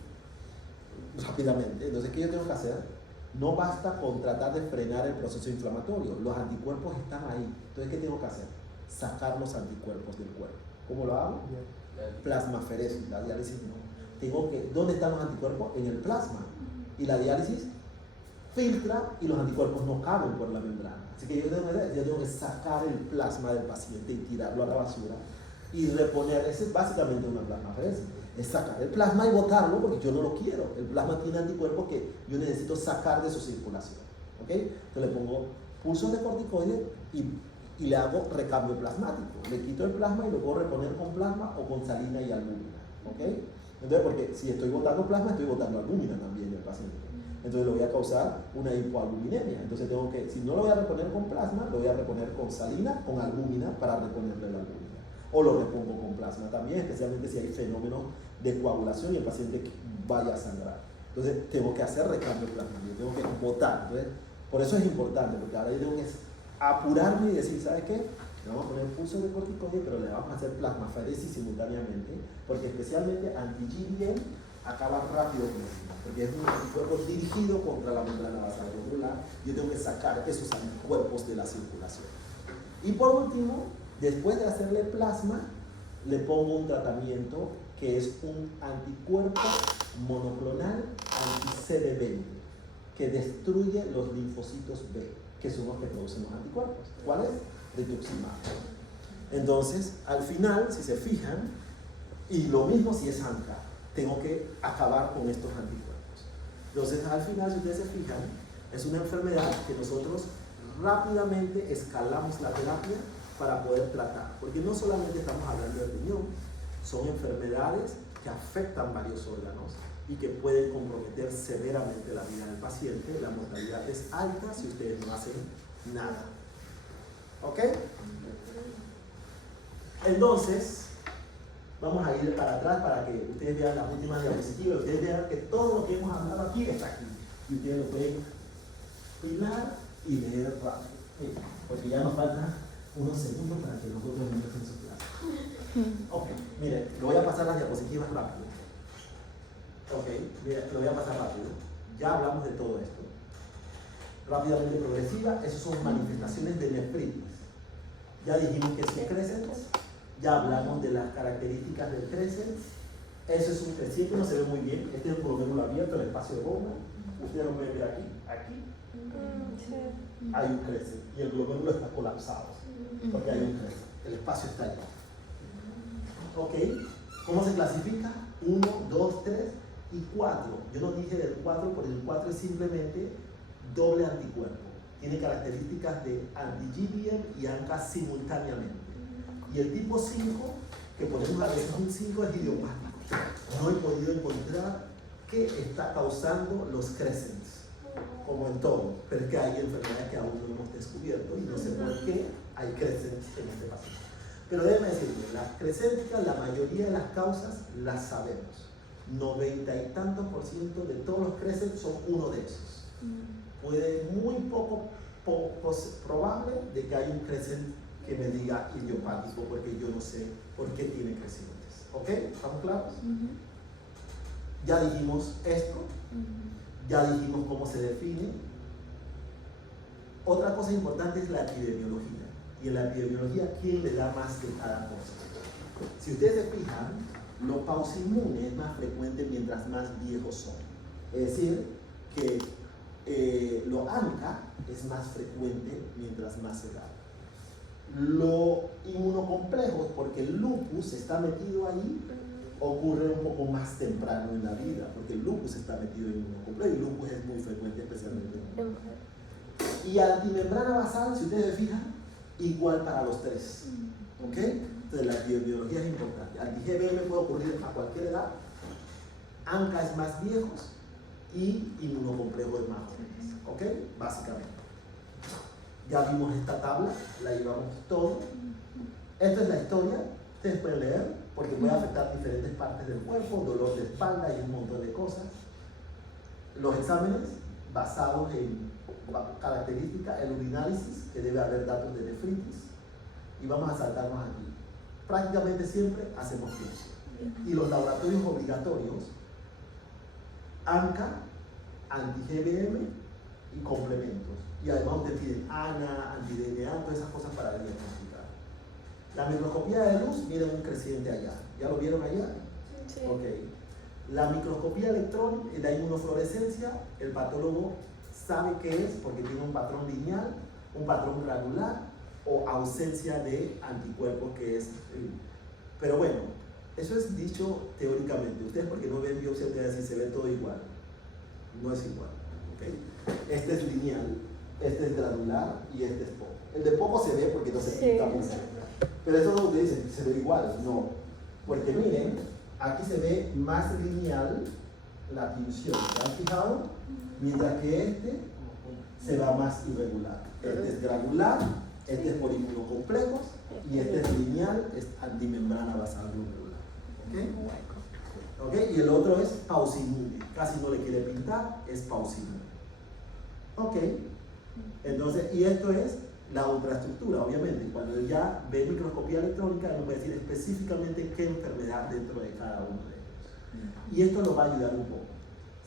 rápidamente. Entonces, ¿qué yo tengo que hacer? No basta con tratar de frenar el proceso inflamatorio, los anticuerpos están ahí. Entonces, ¿qué tengo que hacer? Sacar los anticuerpos del cuerpo. ¿Cómo lo hago? Plasmaferesis, la diálisis no. ¿Dónde están los anticuerpos? En el plasma. Y la diálisis filtra y los anticuerpos no caben por la membrana. Así que yo tengo que sacar el plasma del paciente y tirarlo a la basura y reponer. Esa es básicamente una plasmaferesis. Es sacar el plasma y botarlo porque yo no lo quiero. El plasma tiene anticuerpos que yo necesito sacar de su circulación. ¿Ok? Entonces le pongo pulsos de corticoides y le hago recambio plasmático. Le quito el plasma y lo puedo reponer con plasma o con salina y albúmina. ¿Ok? Entonces, porque si estoy botando plasma, estoy botando albúmina también del paciente. Entonces le voy a causar una hipoalbuminemia. Entonces si no lo voy a reponer con plasma, lo voy a reponer con salina, con albúmina para reponerle la albúmina. O lo repongo con plasma también, especialmente si hay fenómenos de coagulación y el paciente vaya a sangrar. Entonces tengo que hacer recambio plasmático, tengo que botar. Entonces, por eso es importante, porque ahora yo tengo que apurarme y decir, ¿sabes qué? Le vamos a poner pulso de corticoide, pero le vamos a hacer plasmaferesis simultáneamente, porque especialmente anti-GBM acaba rápido con eso, porque es un anticuerpo dirigido contra la membrana basal glomerular. Yo tengo que sacar esos anticuerpos de la circulación. Y por último, después de hacerle plasma, le pongo un tratamiento que es un anticuerpo monoclonal anti-CD20 que destruye los linfocitos B, que son los que producen los anticuerpos. ¿Cuál es? Rituximab. Entonces, al final, si se fijan, y lo mismo si es ANCA, tengo que acabar con estos anticuerpos. Entonces, al final, si ustedes se fijan, es una enfermedad que nosotros rápidamente escalamos la terapia para poder tratar, porque no solamente estamos hablando de riñón, son enfermedades que afectan varios órganos y que pueden comprometer severamente la vida del paciente. La mortalidad es alta si ustedes no hacen nada. ¿Ok? Entonces, vamos a ir para atrás para que ustedes vean las últimas diapositivas, ustedes vean que todo lo que hemos hablado aquí está aquí. Y ustedes lo pueden hilar y leer rápido. Porque ya nos faltan unos segundos para que nosotros entremos en su clase. Ok, mire, lo voy a pasar las diapositivas rápido. Ok, mire, lo voy a pasar rápido. Ya hablamos de todo esto. Rápidamente progresiva, esas son manifestaciones de nefritis. Ya dijimos que es un crescent. Ya hablamos de las características del crescent. Eso es un creciente, no se ve muy bien. Este es un glóbulo abierto, el espacio de bomba. Ustedes lo pueden ver aquí. Aquí hay un crescent y el glóbulo está colapsado porque hay un crescent. El espacio está allí. Ok, ¿cómo se clasifica? 1, 2, 3 y 4. Yo no dije del 4 porque el 4 es simplemente doble anticuerpo. Tiene características de anti-GBM y ANCA simultáneamente. Y el tipo 5, que ponemos a veces un 5, es idiopático. No he podido encontrar qué está causando los crescents, como en todo, pero es que hay enfermedades que aún no hemos descubierto y no sé por qué hay crescents en este paciente. Pero déjenme decirles, las crescénticas, la mayoría de las causas las sabemos. 90 y tantos % de todos los crescents son uno de esos. Puede muy poco probable de que haya un crescent que me diga idiopático porque yo no sé por qué tiene crecientes. ¿Ok? ¿Estamos claros? Ya dijimos esto, ya dijimos cómo se define. Otra cosa importante es la epidemiología. Y en la epidemiología, ¿quién le da más de cada cosa? Si ustedes se fijan, los paucimunes es más frecuente mientras más viejos son. Es decir, que lo ANCA es más frecuente mientras más edad. Lo inmunocomplejo, porque el lupus está metido ahí, ocurre un poco más temprano en la vida, porque el lupus está metido en inmunocomplejo y el lupus es muy frecuente especialmente en mujeres. Y antimembrana basal, si ustedes se fijan, igual para los tres. ¿Ok? Entonces la epidemiología es importante. Anti-GBM puede ocurrir a cualquier edad, ANCA es más viejos y inmunocomplejo es más jóvenes. ¿Ok? Básicamente. Ya vimos esta tabla, la llevamos todo. Esta es la historia, ustedes pueden leer, porque puede afectar diferentes partes del cuerpo, dolor de espalda y un montón de cosas. Los exámenes basados en características, el urinálisis, que debe haber datos de nefritis, y vamos a saltarnos aquí. Prácticamente siempre hacemos biopsia. Y los laboratorios obligatorios, ANCA, anti-GBM y complementos. Y además ustedes piden ANA, anti-DNA, todas esas cosas para diagnosticar. La microscopía de luz, miren un creciente allá. ¿Ya lo vieron allá? Sí. Ok. La microscopía electrónica, la inmunofluorescencia, el patólogo sabe qué es porque tiene un patrón lineal, un patrón granular o ausencia de anticuerpos que es. Pero bueno, eso es dicho teóricamente. Ustedes porque no ven biopsia, ustedes decir se ve todo igual. No es igual. ¿Okay? Este es lineal, este es granular y este es poco. El de poco se ve porque no se pinta muy cerca. Pero eso no ustedes dicen, se ve igual. No. Porque miren, aquí se ve más lineal la tinción. ¿Se han fijado? Mientras que este se va más irregular. Este es granular, este es por inmunocomplejos y este es lineal, es antimembrana basal glomerular. ¿Ok? ¿Ok? Y el otro es paucimune. Casi no le quiere pintar, es paucimune. ¿Ok? Entonces, y esto es la ultraestructura, obviamente. Cuando ya ve microscopía electrónica, nos puede decir específicamente qué enfermedad dentro de cada uno de ellos. Y esto nos va a ayudar un poco.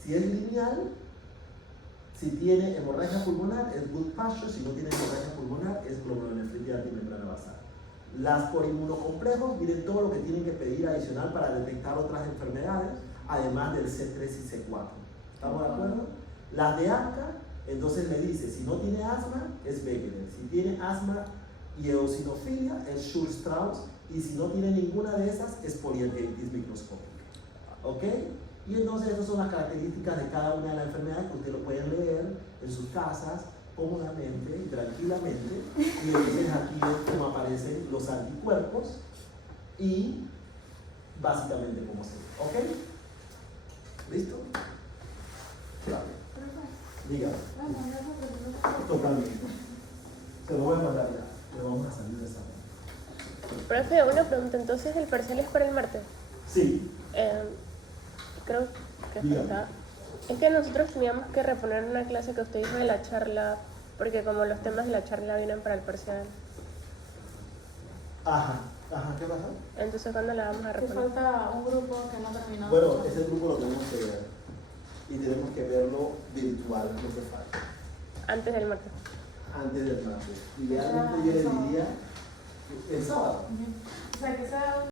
Si es lineal, si tiene hemorragia pulmonar, es good pasture. Si no tiene hemorragia pulmonar, es glomerulonefritis antimembrana basal. Las por inmunocomplejos, miren todo lo que tienen que pedir adicional para detectar otras enfermedades, además del C3 y C4. ¿Estamos de acuerdo? Las de ANCA, entonces le dice, si no tiene asma, es Wegener. Si tiene asma y eosinofilia, es Schulz-Strauss. Y si no tiene ninguna de esas, es poliarteritis microscópica. ¿Ok? Y entonces esas son las características de cada una de las enfermedades que ustedes lo pueden leer en sus casas, cómodamente y tranquilamente. Y entonces aquí es como aparecen los anticuerpos y básicamente cómo se ve. ¿Ok? ¿Listo? Vale. Dígame. Totalmente. Se lo voy a mandar ya. Pero vamos a salir de esa manera. Profe, una pregunta, entonces el parcial es para el martes. Sí. Creo que Dígame. falta. Es que nosotros teníamos que reponer una clase que usted hizo de la charla, porque como los temas de la charla vienen para el parcial. Ajá. Ajá, ¿qué pasa? Entonces, ¿cuándo la vamos a Que reponer? falta un grupo que no terminó. Bueno, ese grupo lo tenemos que ver. Y tenemos que verlo virtual, lo que falta. Antes del martes. Antes del martes. Idealmente yo le diría el sábado. O sea, que sea